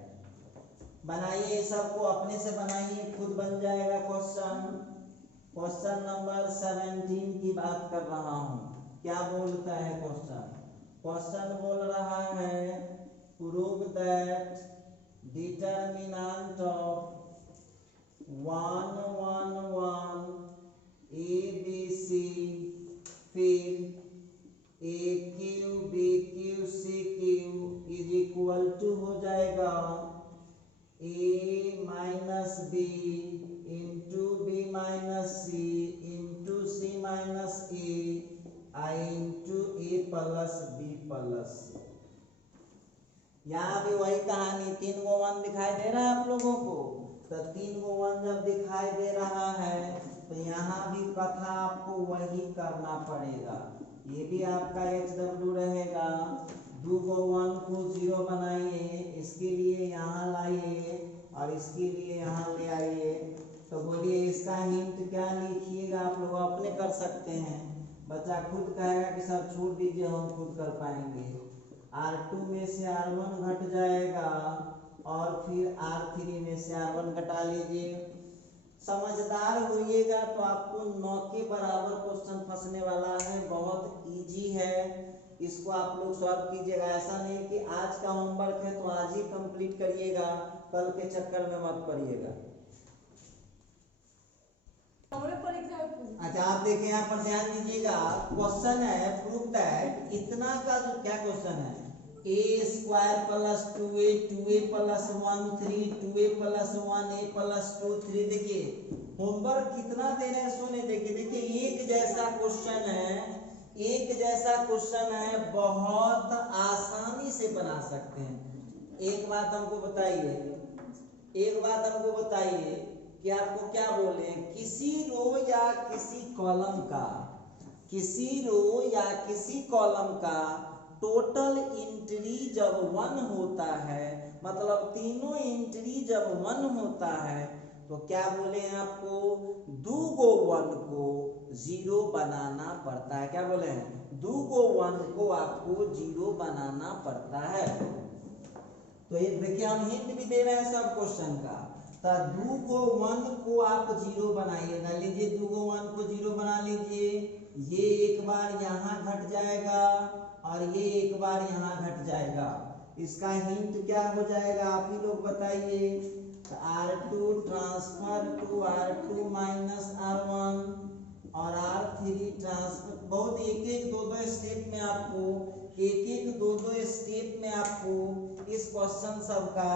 बनाइए, सबको अपने से बनाइए, खुद बन जाएगा क्वेश्चन। क्वेश्चन नंबर 17 की बात कर रहा हूँ। क्या बोलता है क्वेश्चन? क्वेश्चन बोल रहा है prove that determinant of 1 1 1 ABC फिर AQ BQ CQ is equal to हो जाएगा A minus b into b minus c into c minus a into a plus b plus c. यहाँ भी वही कहानी, 3 गो 1 दिखाई दे रहा है आप लोगों को। तो 3 गो 1 जब दिखाई दे रहा है तो यहाँ भी कथा आपको वही करना पड़ेगा। ये भी आपका HW रहेगा। 2 गो 1 को 0 बनाइए, इसके लिए यहाँ लाइए और इसके लिए यहाँ ले आइए। तो बोलिए इसका हिंट क्या लिखिएगा? आप लोग अपने कर सकते हैं। बच्चा खुद कहेगा कि सर छोड़ दीजिए, हम खुद कर पाएंगे। R2 में से R1 घट जाएगा और फिर R3 में से R1 घटा लीजिए। समझदार होइएगा तो आपको 9 के बराबर क्वेश्चन फंसने वाला है। बहुत इजी है, इसको आप लोग सॉल्व कीजिएगा। ऐसा नहीं कि आज का होमवर्क है तो आज ही कंप्लीट करिएगा, कल के चक्कर में मत पड़िएगा। अच्छा आप देखिए, यहाँ पर ध्यान दीजिएगा। क्वेश्चन है प्रूव दैट, इतना का जो क्या क्वेश्चन है, A² plus 2A 2A plus 1 3 2A plus 1 A plus 2 3। देखिए होमवर्क कितना दे रहे हैं, सुने। देखिए एक जैसा क्वेश्चन है, एक जैसा क्वेश्चन है, बहुत आसानी से बना सकते हैं। एक बात हमको बताइए कि आपको क्या बोले, किसी रो या किसी कॉलम का टोटल एंट्री जब 1 होता है, मतलब तीनों एंट्री जब 1 होता है तो क्या बोले हैं आपको? 2 गो 1 को 0 बनाना पड़ता है। क्या बोले हैं? 2 गो 1 को आपको 0 बनाना पड़ता है। तो ये देखिए हम हिंट भी दे रहे हैं सब क्वेश्चन का। तो 2 गो 1 को आप 0 बनाइएगा। लीजिए 2 गो 1 को 0 बना लीजिए। ये एक बार यहाँ घट जाएगा और ये एक बार यहाँ घट जाएगा। इसका हिंट क्या हो जाएगा आप ही लोग बताइए। R2 transfer to R2 minus R1 और R3 ट्रांसफर, बहुत एक एक दो दो स्टेप में आपको इस क्वेश्चन सब का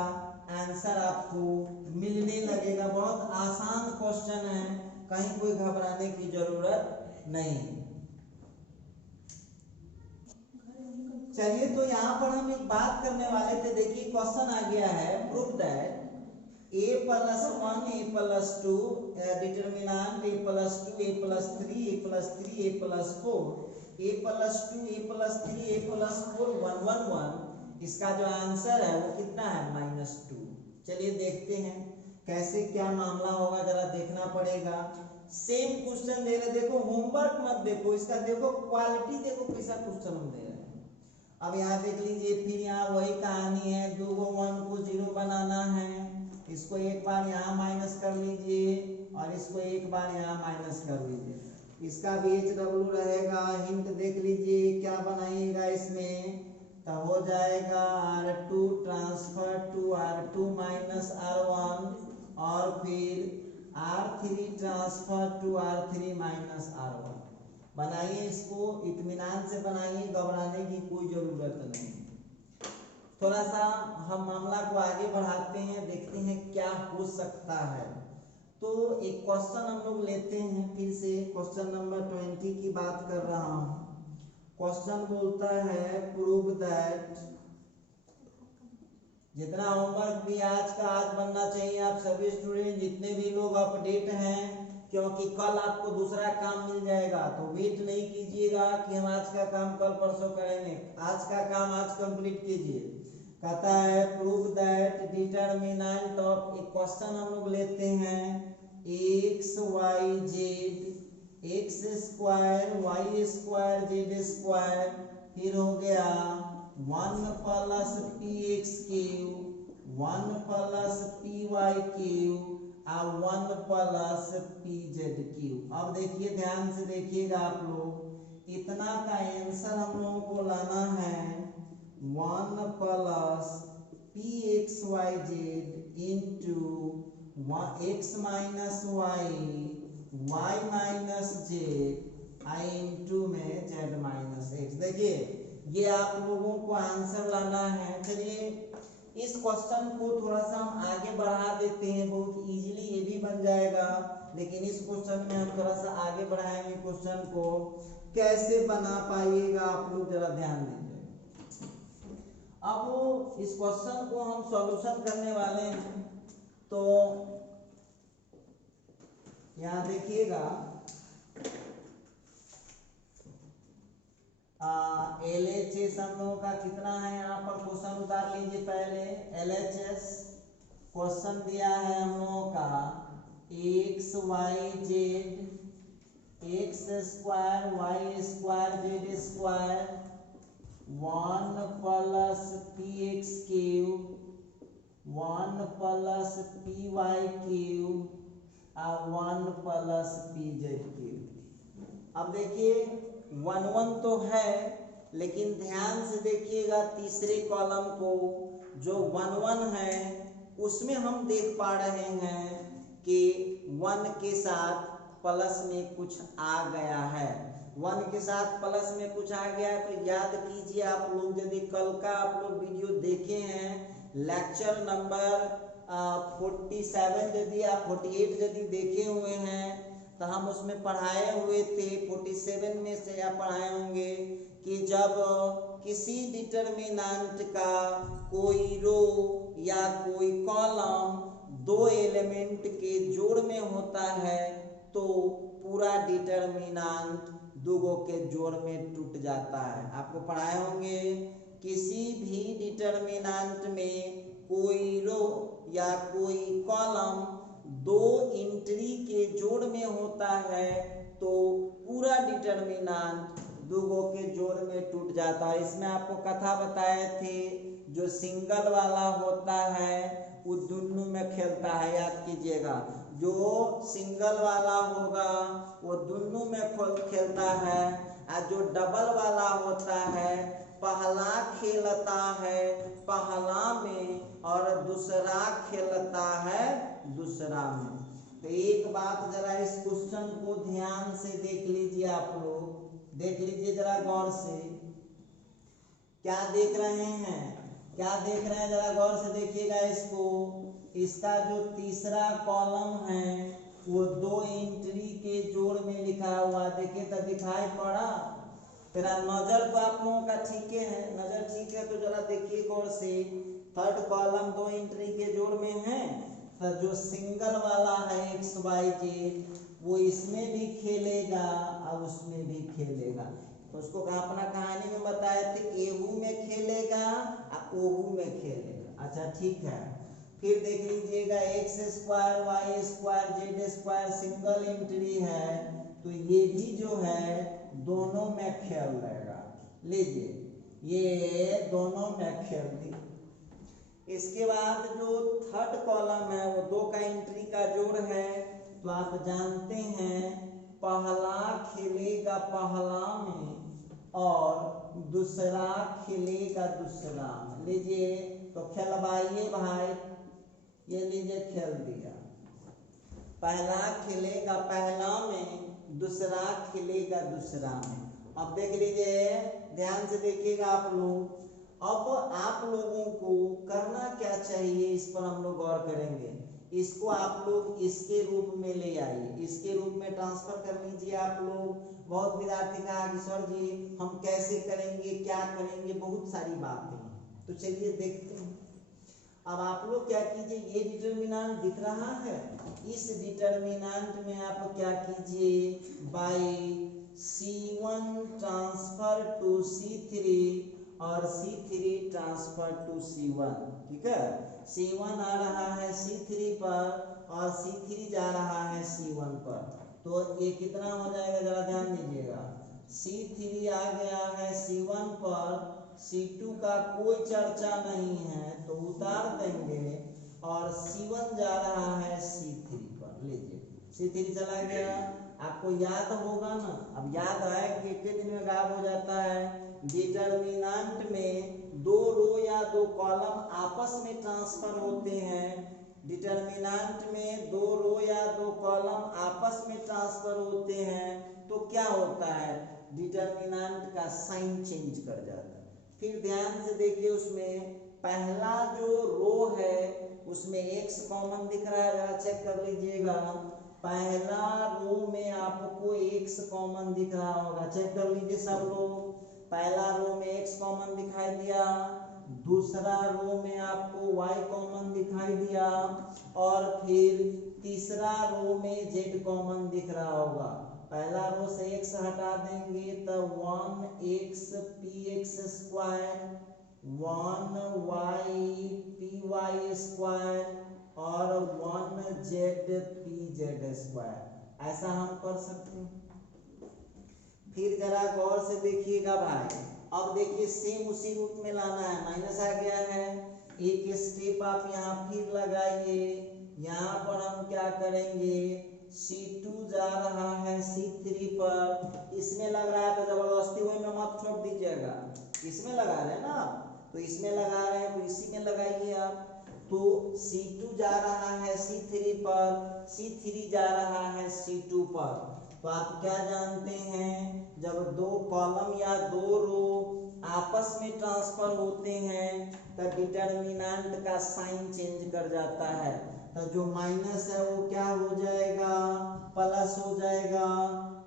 आंसर आपको मिलने लगेगा। बहुत आसान क्वेश्चन है, कहीं कोई घबराने की जरूरत नहीं। चलिए, तो यहाँ पर हम एक बात करने वाले थे। देखिए क्वेश्चन आ गया है, prove that a plus 1 a plus 2 determinant a plus 2 a plus 3 a plus 3 a plus 4 a plus 2 a plus 3 a plus 4 1 1 1। इसका जो आंसर है वो कितना है -2। चलिए देखते हैं कैसे क्या मामला होगा, जरा देखना पड़ेगा। सेम क्वेश्चन दे रहे, देखो होमवर्क मत देखो इसका, देखो क्वालिटी देखो कैसा क्वेश्चन हम दे रहे हैं। अब यहाँ देख लीजिए, फिर यहाँ वही कहानी है, 2 को 1 को 0 बनाना है। इसको एक बार यहाँ माइनस कर लीजिए और इसको एक बार यहाँ माइनस कर लीजिए। इसका VHW रहेगा, हिंट देख लीजिए क्या बनाइएगा इसमें, तो हो जाएगा R2 transfer to R2 minus R1 और फिर R3 transfer to R3 minus R1। बनाइए इसको, इत्मीनान से बनाइए, घबराने की कोई जरूरत नहीं। थोड़ा सा हम मामला को आगे बढ़ाते हैं, देखते हैं क्या हो सकता है। तो एक क्वेश्चन हम लोग लेते हैं, फिर से क्वेश्चन नंबर 20 की बात कर रहा हूँ। क्वेश्चन बोलता है प्रूव दैट, जितना होमवर्क भी आज का आज बनना चाहिए आप सभी स्टूडेंट, जितने भी लोग अपडेट हैं, क्योंकि कल आपको दूसरा काम मिल जाएगा। तो वेट नहीं कीजिएगा कि हम आज का काम कल परसों करेंगे, आज का काम आज कंप्लीट कीजिए। कहता है प्रूव दैट डिटरमिनेंट ऑफ, एक क्वेश्चन हम लोग लेते हैं, x y z x square y square z square, फिर हो गया 1 plus px cube 1 plus py cube और 1 प्लस pz क्यूब। अब देखिए ध्यान से देखिएगा आप लोग, इतना का आंसर हम लोगों को लाना है 1 plus pxyz into x minus y minus z into में z माइनस x। देखिए ये आप लोगों को आंसर लाना है। चलिए इस क्वेश्चन को थोड़ा सा हम आगे बढ़ा देते हैं, बहुत इजीली ये भी बन जाएगा, लेकिन इस क्वेश्चन में हम थोड़ा सा आगे बढ़ाएंगे। क्वेश्चन को कैसे बना पाइएगा आप लोग जरा ध्यान दीजिए। अब इस क्वेश्चन को हम सॉल्यूशन करने वाले हैं, तो यहाँ देखिएगा LHS हम लोगों का कितना है, यहाँ पर क्वेश्चन उतार लीजिए पहले। LHS क्वेश्चन दिया है हम लोगों का x y z x square y square z square 1 plus px cube 1 plus py cube और 1 प्लस pz क्यूब। अब देखिए 1 1 तो है, लेकिन ध्यान से देखिएगा तीसरे कॉलम को, जो 1 1 है उसमें हम देख पा रहे हैं कि 1 के साथ प्लस में कुछ आ गया है। 1 के साथ प्लस में कुछ आ गया है, तो याद कीजिए आप लोग, यदि कल का आप लोग वीडियो देखे हैं, लेक्चर नंबर 47 यदि आप 48 यदि देखे हुए हैं, तो हम उसमें पढ़ाए हुए थे। 47 में से आप पढ़ाए होंगे कि जब किसी डिटरमिनेंट का कोई रो या कोई कॉलम दो एलिमेंट के जोड़ में होता है तो पूरा डिटरमिनेंट दुगो के जोड़ में टूट जाता है। आपको पढ़ाए होंगे किसी भी डिटरमिनेंट में कोई रो या कोई कॉलम दो एंट्री के जोड़ में होता है तो पूरा डिटरमिनेंट दुगो के जोड़ में टूट जाता है। इसमें आपको कथा बताए थे, जो सिंगल वाला होता है वो दोनों में खेलता है, याद कीजिएगा। जो सिंगल वाला होगा वो दोनों में खेलता है, और जो डबल वाला होता है पहला खेलता है पहला में और दूसरा खेलता है दूसरा में। तो एक बात जरा इस क्वेश्चन को ध्यान से देख लीजिए, आप लोग देख लीजिए जरा गौर से। क्या देख रहे हैं, क्या देख रहे हैं, जरा गौर से देखिएगा इसको। इसका जो तीसरा कॉलम है वो 2 एंट्री के जोड़ में लिखा हुआ, देखिए तो दिखाई पड़ा। तेरा नजर तो आप लोगों का ठीक है, नजर ठीक है तो जरा देखिए गौर से। थर्ड कॉलम 2 एंट्री के जोड़ में है, तो जो सिंगल वाला है XYZ वो इसमें भी खेलेगा और उसमें भी खेलेगा। तो उसको अपना कहानी में बताए थे, एहू में खेलेगा और ओहू में खेलेगा। अच्छा ठीक है, फिर देख लीजिएगा X² Y² Z² single entry है, तो ये भी जो है दोनों में खेल लेगा। लीजिए ये दोनों में खेल दी। इसके बाद जो थर्ड कॉलम है वो 2 का एंट्री का जोड़ है, तो आप जानते हैं पहला खेलेगा पहला में और दूसरा खेलेगा दूसरा में। लीजिए तो खेलवाइए भाई, ये लीजिए खेल दिया। पहला खेलेगा पहला में, दूसरा खेलेगा दूसरा में। अब देख लीजिए, ध्यान से देखिएगा आप लोग। अब आप लोगों को करना क्या चाहिए, इस पर हम लोग गौर करेंगे। इसको आप लोग इसके रूप में ले आइए, इसके रूप में ट्रांसफर कर लीजिए आप लोग। बहुत विद्यार्थी कहा कि सर जी हम कैसे करेंगे, क्या करेंगे, बहुत सारी बातें हैं। तो चलिए देखते हैं। अब आप लोग क्या कीजिए, ये डिटर्मिनेंट दिख रहा है, इस डिटर्मिनेंट में आप क्या कीजिए, bye C1 transfer to C3 और C3 ट्रांसफर टू C1। ठीक है, C1 आ रहा है C3 पर और C3 जा रहा है C1 पर, तो ये कितना हो जाएगा जरा ध्यान दीजिएगा। C3 आ गया है C1 पर, C2 का कोई चर्चा नहीं है तो उतार देंगे, और C1 जा रहा है C3 पर। लीजिए C3 चला गया। आपको याद होगा ना, अब याद है कि एक दिन में गायब हो जाता है। डिटर्मिनेंट में 2 रो या 2 कॉलम आपस में ट्रांसफर होते हैं। डिटर्मिनेंट में 2 रो या 2 कॉलम आपस में ट्रांसफर होते हैं, तो क्या होता है, डिटर्मिनेंट का साइन चेंज कर जाता है। फिर ध्यान से देखिए, उसमें पहला जो रो है उसमें X कॉमन दिख रहा है, जरा चेक कर लीजिएगा। पहला रो में आपको X कॉमन दिख रहा होगा, चेक कर लीजिए सब लोग। पहला रो में X कॉमन दिखाई दिया, दूसरा रो में आपको Y कॉमन दिखाई दिया, और फिर तीसरा रो में Z कॉमन दिख रहा होगा। पहला रो से X हटा देंगे तो 1x px² 1y py² और 1z pz², ऐसा हम कर सकते हैं। फिर जरा गौर से देखिएगा भाई। अब देखिए सेम उसी रूप में लाना है, माइनस आ गया है, एक स्टेप आप यहाँ फिर लगाइए। यहाँ पर हम क्या करेंगे, C2 जा रहा है C3 पर, इसमें लग रहा है तो जबरदस्ती वही में मत छोड़ दीजिएगा, इसमें लगा रहे हैं ना, तो इसमें लगा रहे हैं तो इसी में लगाइए आप। तो C2 जा रहा है C3 पर, C3 जा रहा है C2 पर। तो आप क्या जानते हैं, जब 2 कॉलम या 2 रो आपस में ट्रांसफर होते हैं तो डिटर्मिनेंट का साइन चेंज कर जाता है, तो जो माइनस है वो क्या हो जाएगा, प्लस हो जाएगा।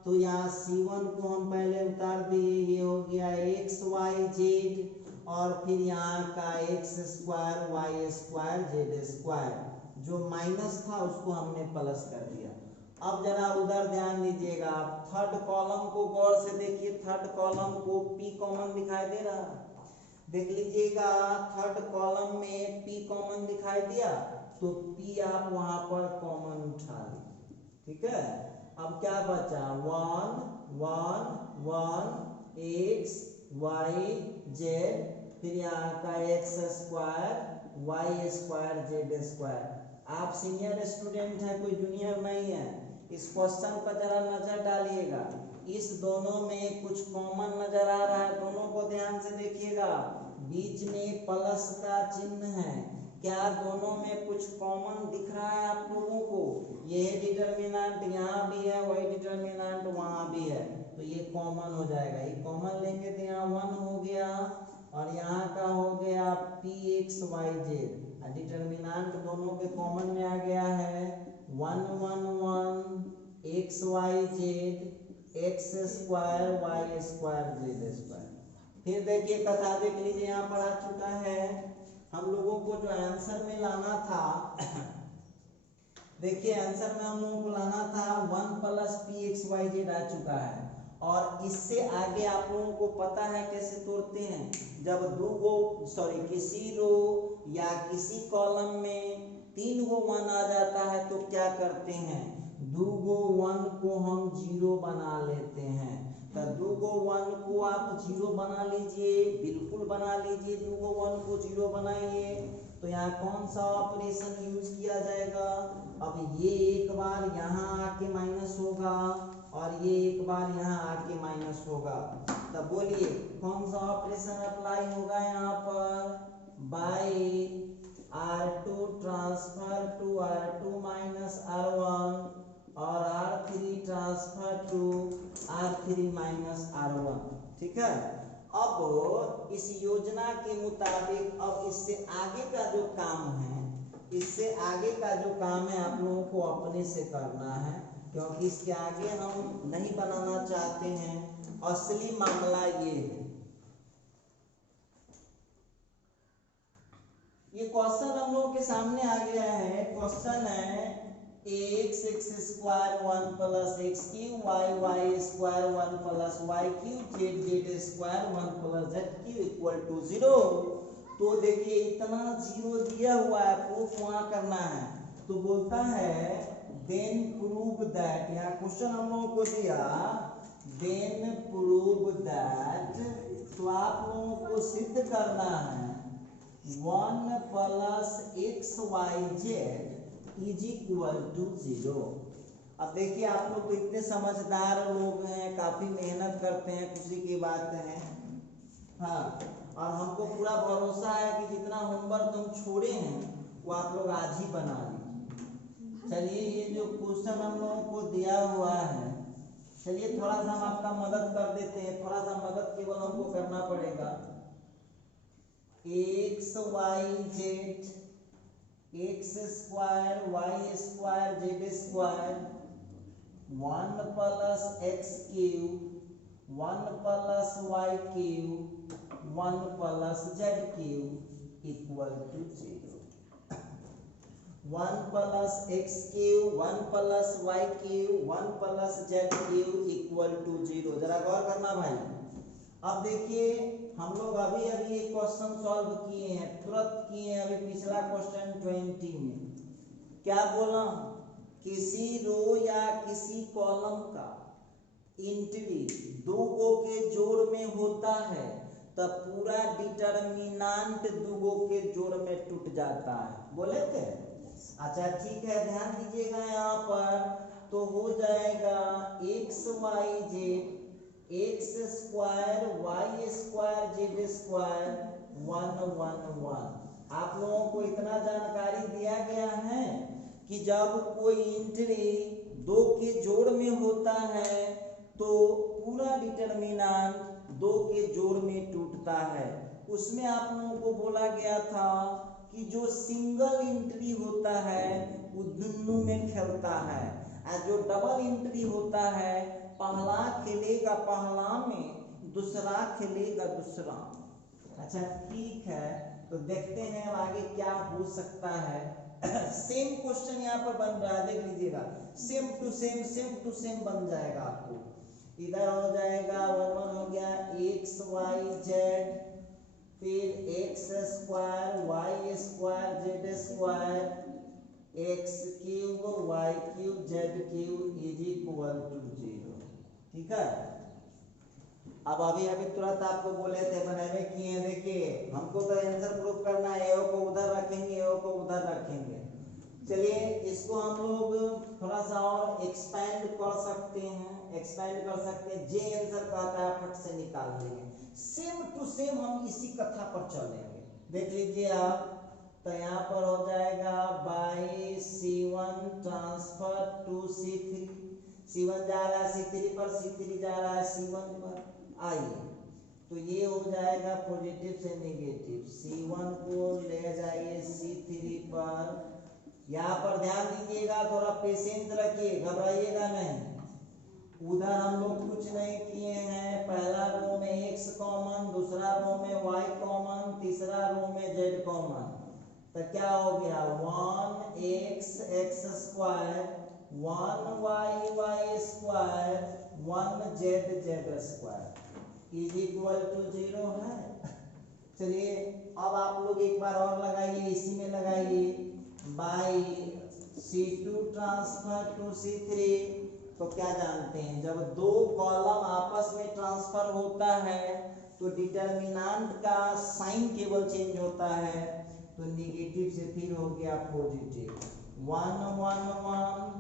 तो यहाँ C1 को हम पहले उतार दिए, ये हो गया XYZ, और फिर यहाँ का X² Y² Z², जो माइनस था उसको हमने प्लस कर दिया। अब जरा उधर ध्यान दीजिएगा, थर्ड कॉलम को गौर से देखिए। थर्ड कॉलम को P कॉमन दिखाई दे रहा है, देख लीजिएगा। थर्ड कॉलम में P कॉमन दिखाई दिया तो P आप वहां पर कॉमन उठा लीजिए। ठीक है, अब क्या बचा, 1 1 1 X Y Z, फिर यहाँ का X² Y² Z²। आप सीनियर स्टूडेंट हैं, कोई जूनियर नहीं है। इस क्वेश्चन पर जरा नजर डालिएगा, इस दोनों में कुछ कॉमन नजर आ रहा है, दोनों को ध्यान से देखिएगा। बीच में प्लस का चिन्ह है, क्या दोनों में कुछ कॉमन दिख रहा है आप लोगों को? ये डिटर्मिनेंट यहाँ भी है, वही डिटर्मिनेंट वहाँ भी है, तो ये कॉमन हो जाएगा। ये कॉमन लेंगे तो यहाँ 1 हो गया और यहाँ का हो गया pxyz। डिटर्मिनेंट दोनों के कॉमन में आ गया है 1 1 1 xyz x square y square z square. फिर देखिए कथा देख लीजिए, यहाँ पर आ चुका है। हम लोगों को जो आंसर में लाना था देखिए आंसर में हम लोगों को लाना था 1 प्लस pxyz आ चुका है। और इससे आगे आप लोगों को पता है कैसे तोड़ते हैं। जब किसी रो या किसी कॉलम में 3 गो 1 आ जाता है तो क्या करते हैं, 2 गो 1 को हम 0 बना लेते हैं। तो 2 गो 1 को आप 0 बना लीजिए, बिल्कुल बना लीजिए। 2 गो 1 को 0 बनाइए तो यहाँ कौन सा ऑपरेशन यूज किया जाएगा? अब ये एक बार यहाँ आके माइनस होगा और ये एक बार यहाँ आके माइनस होगा। तब बोलिए कौन सा ऑपरेशन अप्लाई होगा यहाँ पर? Bye R2 transfer to R2 minus R1 और R3 transfer to R3 minus R1। ठीक है। अब इस योजना के मुताबिक अब इससे आगे का जो काम है, इससे आगे का जो काम है आप लोगों को अपने से करना है, क्योंकि इसके आगे हम नहीं बनाना चाहते हैं। असली मामला ये है। ये क्वेश्चन हम लोगों के सामने आ गया है। क्वेश्चन है x square 1 plus x cube y square 1 plus y cube z square 1 plus z cube equal to 0। तो देखिए इतना 0 दिया हुआ है, प्रूफ वहां करना है। तो बोलता है देन प्रूव दैट, यहाँ क्वेश्चन हम लोगों को दिया देन प्रूव दैट, तो आप लोगों को सिद्ध करना है 1 plus x y z is equal to 0। अब देखिए आप लोग तो इतने समझदार लोग हैं, काफी मेहनत करते हैं, खुशी की बात है। हाँ, और हमको पूरा भरोसा है कि जितना होमवर्क हम छोड़े हैं वो आप लोग आज ही बना लीजिए। चलिए ये जो क्वेश्चन हम लोगों को दिया हुआ है, चलिए थोड़ा सा हम आपका मदद कर देते हैं। थोड़ा सा मदद केवल हमको करना पड़ेगा। X y z x square y square z square 1 plus x cube 1 plus y cube 1 plus z cube equal to 0। 1 plus x cube 1 plus y cube 1 plus z cube equal to 0। जरा गौर करना भाई। अब देखिए हम लोग अभी एक क्वेश्चन सॉल्व किए हैं, तुरंत किए हैं अभी। पिछला क्वेश्चन 20 में क्या बोला? किसी रो या किसी कॉलम का इंट्री 2 गो के जोड़ में होता है तब पूरा डिटर्मिनेंट 2 गो के जोड़ में टूट जाता है। बोले थे? अच्छा ठीक है, ध्यान दीजिएगा यहाँ पर। तो हो जाएगा x y z x square y square z square 1 1 1। आप लोगों को इतना जानकारी दिया गया है कि जब कोई इंट्री 2 के जोड़ में होता है तो पूरा डिटर्मिनेंट 2 के जोड़ में टूटता है। उसमें आप लोगों को बोला गया था कि जो सिंगल इंट्री होता है वो दोनों में खेलता है, और जो डबल इंट्री होता है पहला खेलेगा पहला में, दूसरा खेलेगा दूसरा। अच्छा ठीक है, तो देखते हैं अब आगे क्या हो सकता है। सेम क्वेश्चन यहाँ पर बन रहा है, देख लीजिएगा। सेम टू सेम बन जाएगा आपको। इधर हो जाएगा 1 1 हो गया एक्स वाई जेड, फिर x square y square z square x cube y cube z cube is equal to 0। ठीक है। अब अभी तुरंत आपको बोले थे बनाने किए हैं। देखिए हमको तो आंसर प्रूफ करना है, ए को उधर रखेंगे ए को उधर रखेंगे। चलिए इसको हम लोग थोड़ा सा और एक्सपेंड कर सकते हैं। जे आंसर कहता है फट से निकाल लेंगे। सेम टू सेम हम इसी कथा पर चलेंगे। देख लीजिए आप, तो यहाँ पर हो जाएगा by C1 transfer to C3, C1 जा रहा है C3 पर, C3 जा रहा है C1 पर। आइए तो ये हो जाएगा पॉजिटिव से नेगेटिव, C1 को ले जाइए C3 पर। यहाँ पर ध्यान दीजिएगा, थोड़ा पेशेंस रखिए, घबराइएगा नहीं। उधर हम लोग कुछ नहीं किए हैं, पहला रो में x कॉमन, दूसरा रो में y कॉमन, तीसरा रो में z कॉमन। तो क्या हो गया 1x x square, 1y square, 1z square is equal to 0 है। चलिए अब आप लोग एक बार और लगाइए, इसी में लगाइए by C2 transfer to C3। तो क्या जानते हैं, जब दो कॉलम आपस में ट्रांसफर होता है तो डिटर्मिनेंट का साइन केवल चेंज होता है, तो नेगेटिव से फिर हो गया पॉजिटिव। 1 1 1,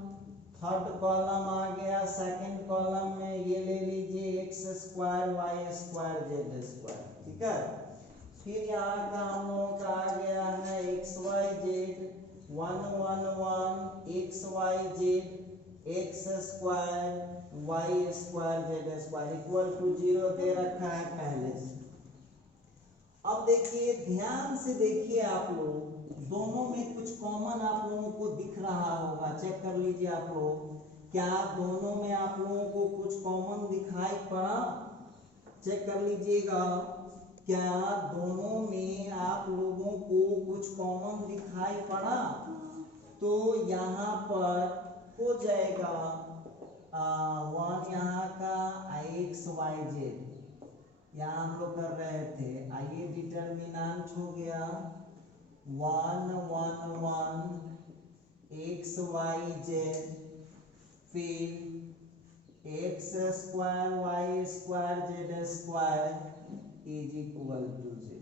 थर्ड कॉलम आ गया, सेकंड कॉलम में ये ले लीजिए x square y square z square, ठीक है। फिर यहाँ का हम लोगों का आ गया है x y z, 1 1 1 x y z, x square y square z square equal to 0 दे रखा है पहले से। अब देखिए ध्यान से देखिए, आप लोग दोनों में कुछ कॉमन आप लोगों को दिख रहा होगा, चेक कर लीजिए आप लोग, क्या दोनों में आप लोगों को कुछ कॉमन दिखाई पड़ा? चेक कर लीजिएगा, क्या दोनों में आप लोगों को कुछ कॉमन दिखाई पड़ा? तो यहाँ पर हो जाएगा 1 यहाँ का x y z, यहाँ हम लोग कर रहे थे, आइए डिटर्मिनेंट हो गया 1 1 1 x y z, फिर x square y square z square is equal to 0।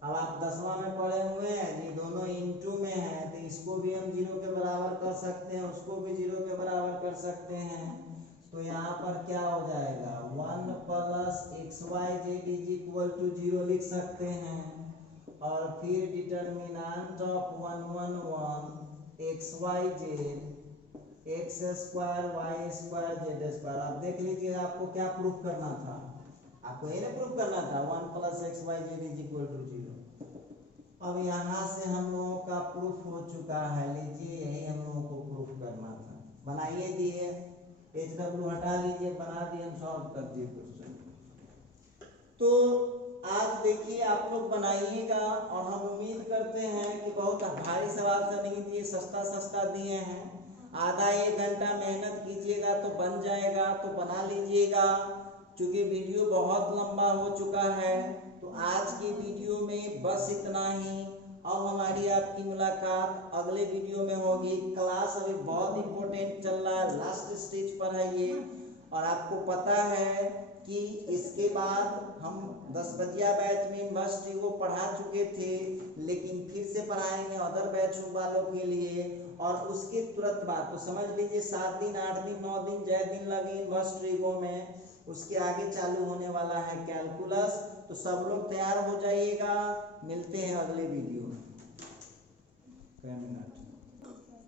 अब आप 10वां में पढ़े हुए हैं, ये दोनों इनटू में है, तो इसको भी हम 0 के बराबर कर सकते हैं, उसको भी 0 के बराबर कर सकते हैं। तो यहाँ पर क्या हो जाएगा 1 plus x y z is equal to 0 लिख सकते हैं, और फिर determinant of 1 1 1 x y z x square y square z square. आप देख लीजिए आपको क्या प्रूफ करना था, आपको ये प्रूफ करना था 1 plus x y z is equal to 0। अब यहाँ से हम लोगों का प्रूफ हो चुका है, लीजिए यही हम लोगों को प्रूफ करना था। बनाइए दिए, एच डब्ल्यू हटा लीजिए, बना दिए, हम सॉल्व कर दिए क्वेश्चन। तो आज देखिए आप लोग बनाइएगा, और हम उम्मीद करते हैं कि बहुत भारी सवाल तो नहीं दिए, सस्ता सस्ता दिए हैं। आधा 1 घंटा मेहनत कीजिएगा तो बन जाएगा, तो बना लीजिएगा। चूँकि वीडियो बहुत लंबा हो चुका है, तो आज की वीडियो में बस इतना ही। अब हमारी आपकी मुलाकात अगले वीडियो में होगी। क्लास अभी बहुत इम्पोर्टेंट चल रहा है, लास्ट स्टेज पर है ये, और आपको पता है कि इसके बाद हम 10 बजिया बैच में यूनिवर्सिटी को पढ़ा चुके थे, लेकिन फिर से पढ़ाएंगे अदर बैच वालों के लिए। और उसके तुरंत बाद तो समझ लीजिए 7 दिन 8 दिन 9 दिन जय दिन लगे यूनिवर्सिटी को में, उसके आगे चालू होने वाला है कैलकुलस। तो सब लोग तैयार हो जाइएगा, मिलते हैं अगले वीडियो में।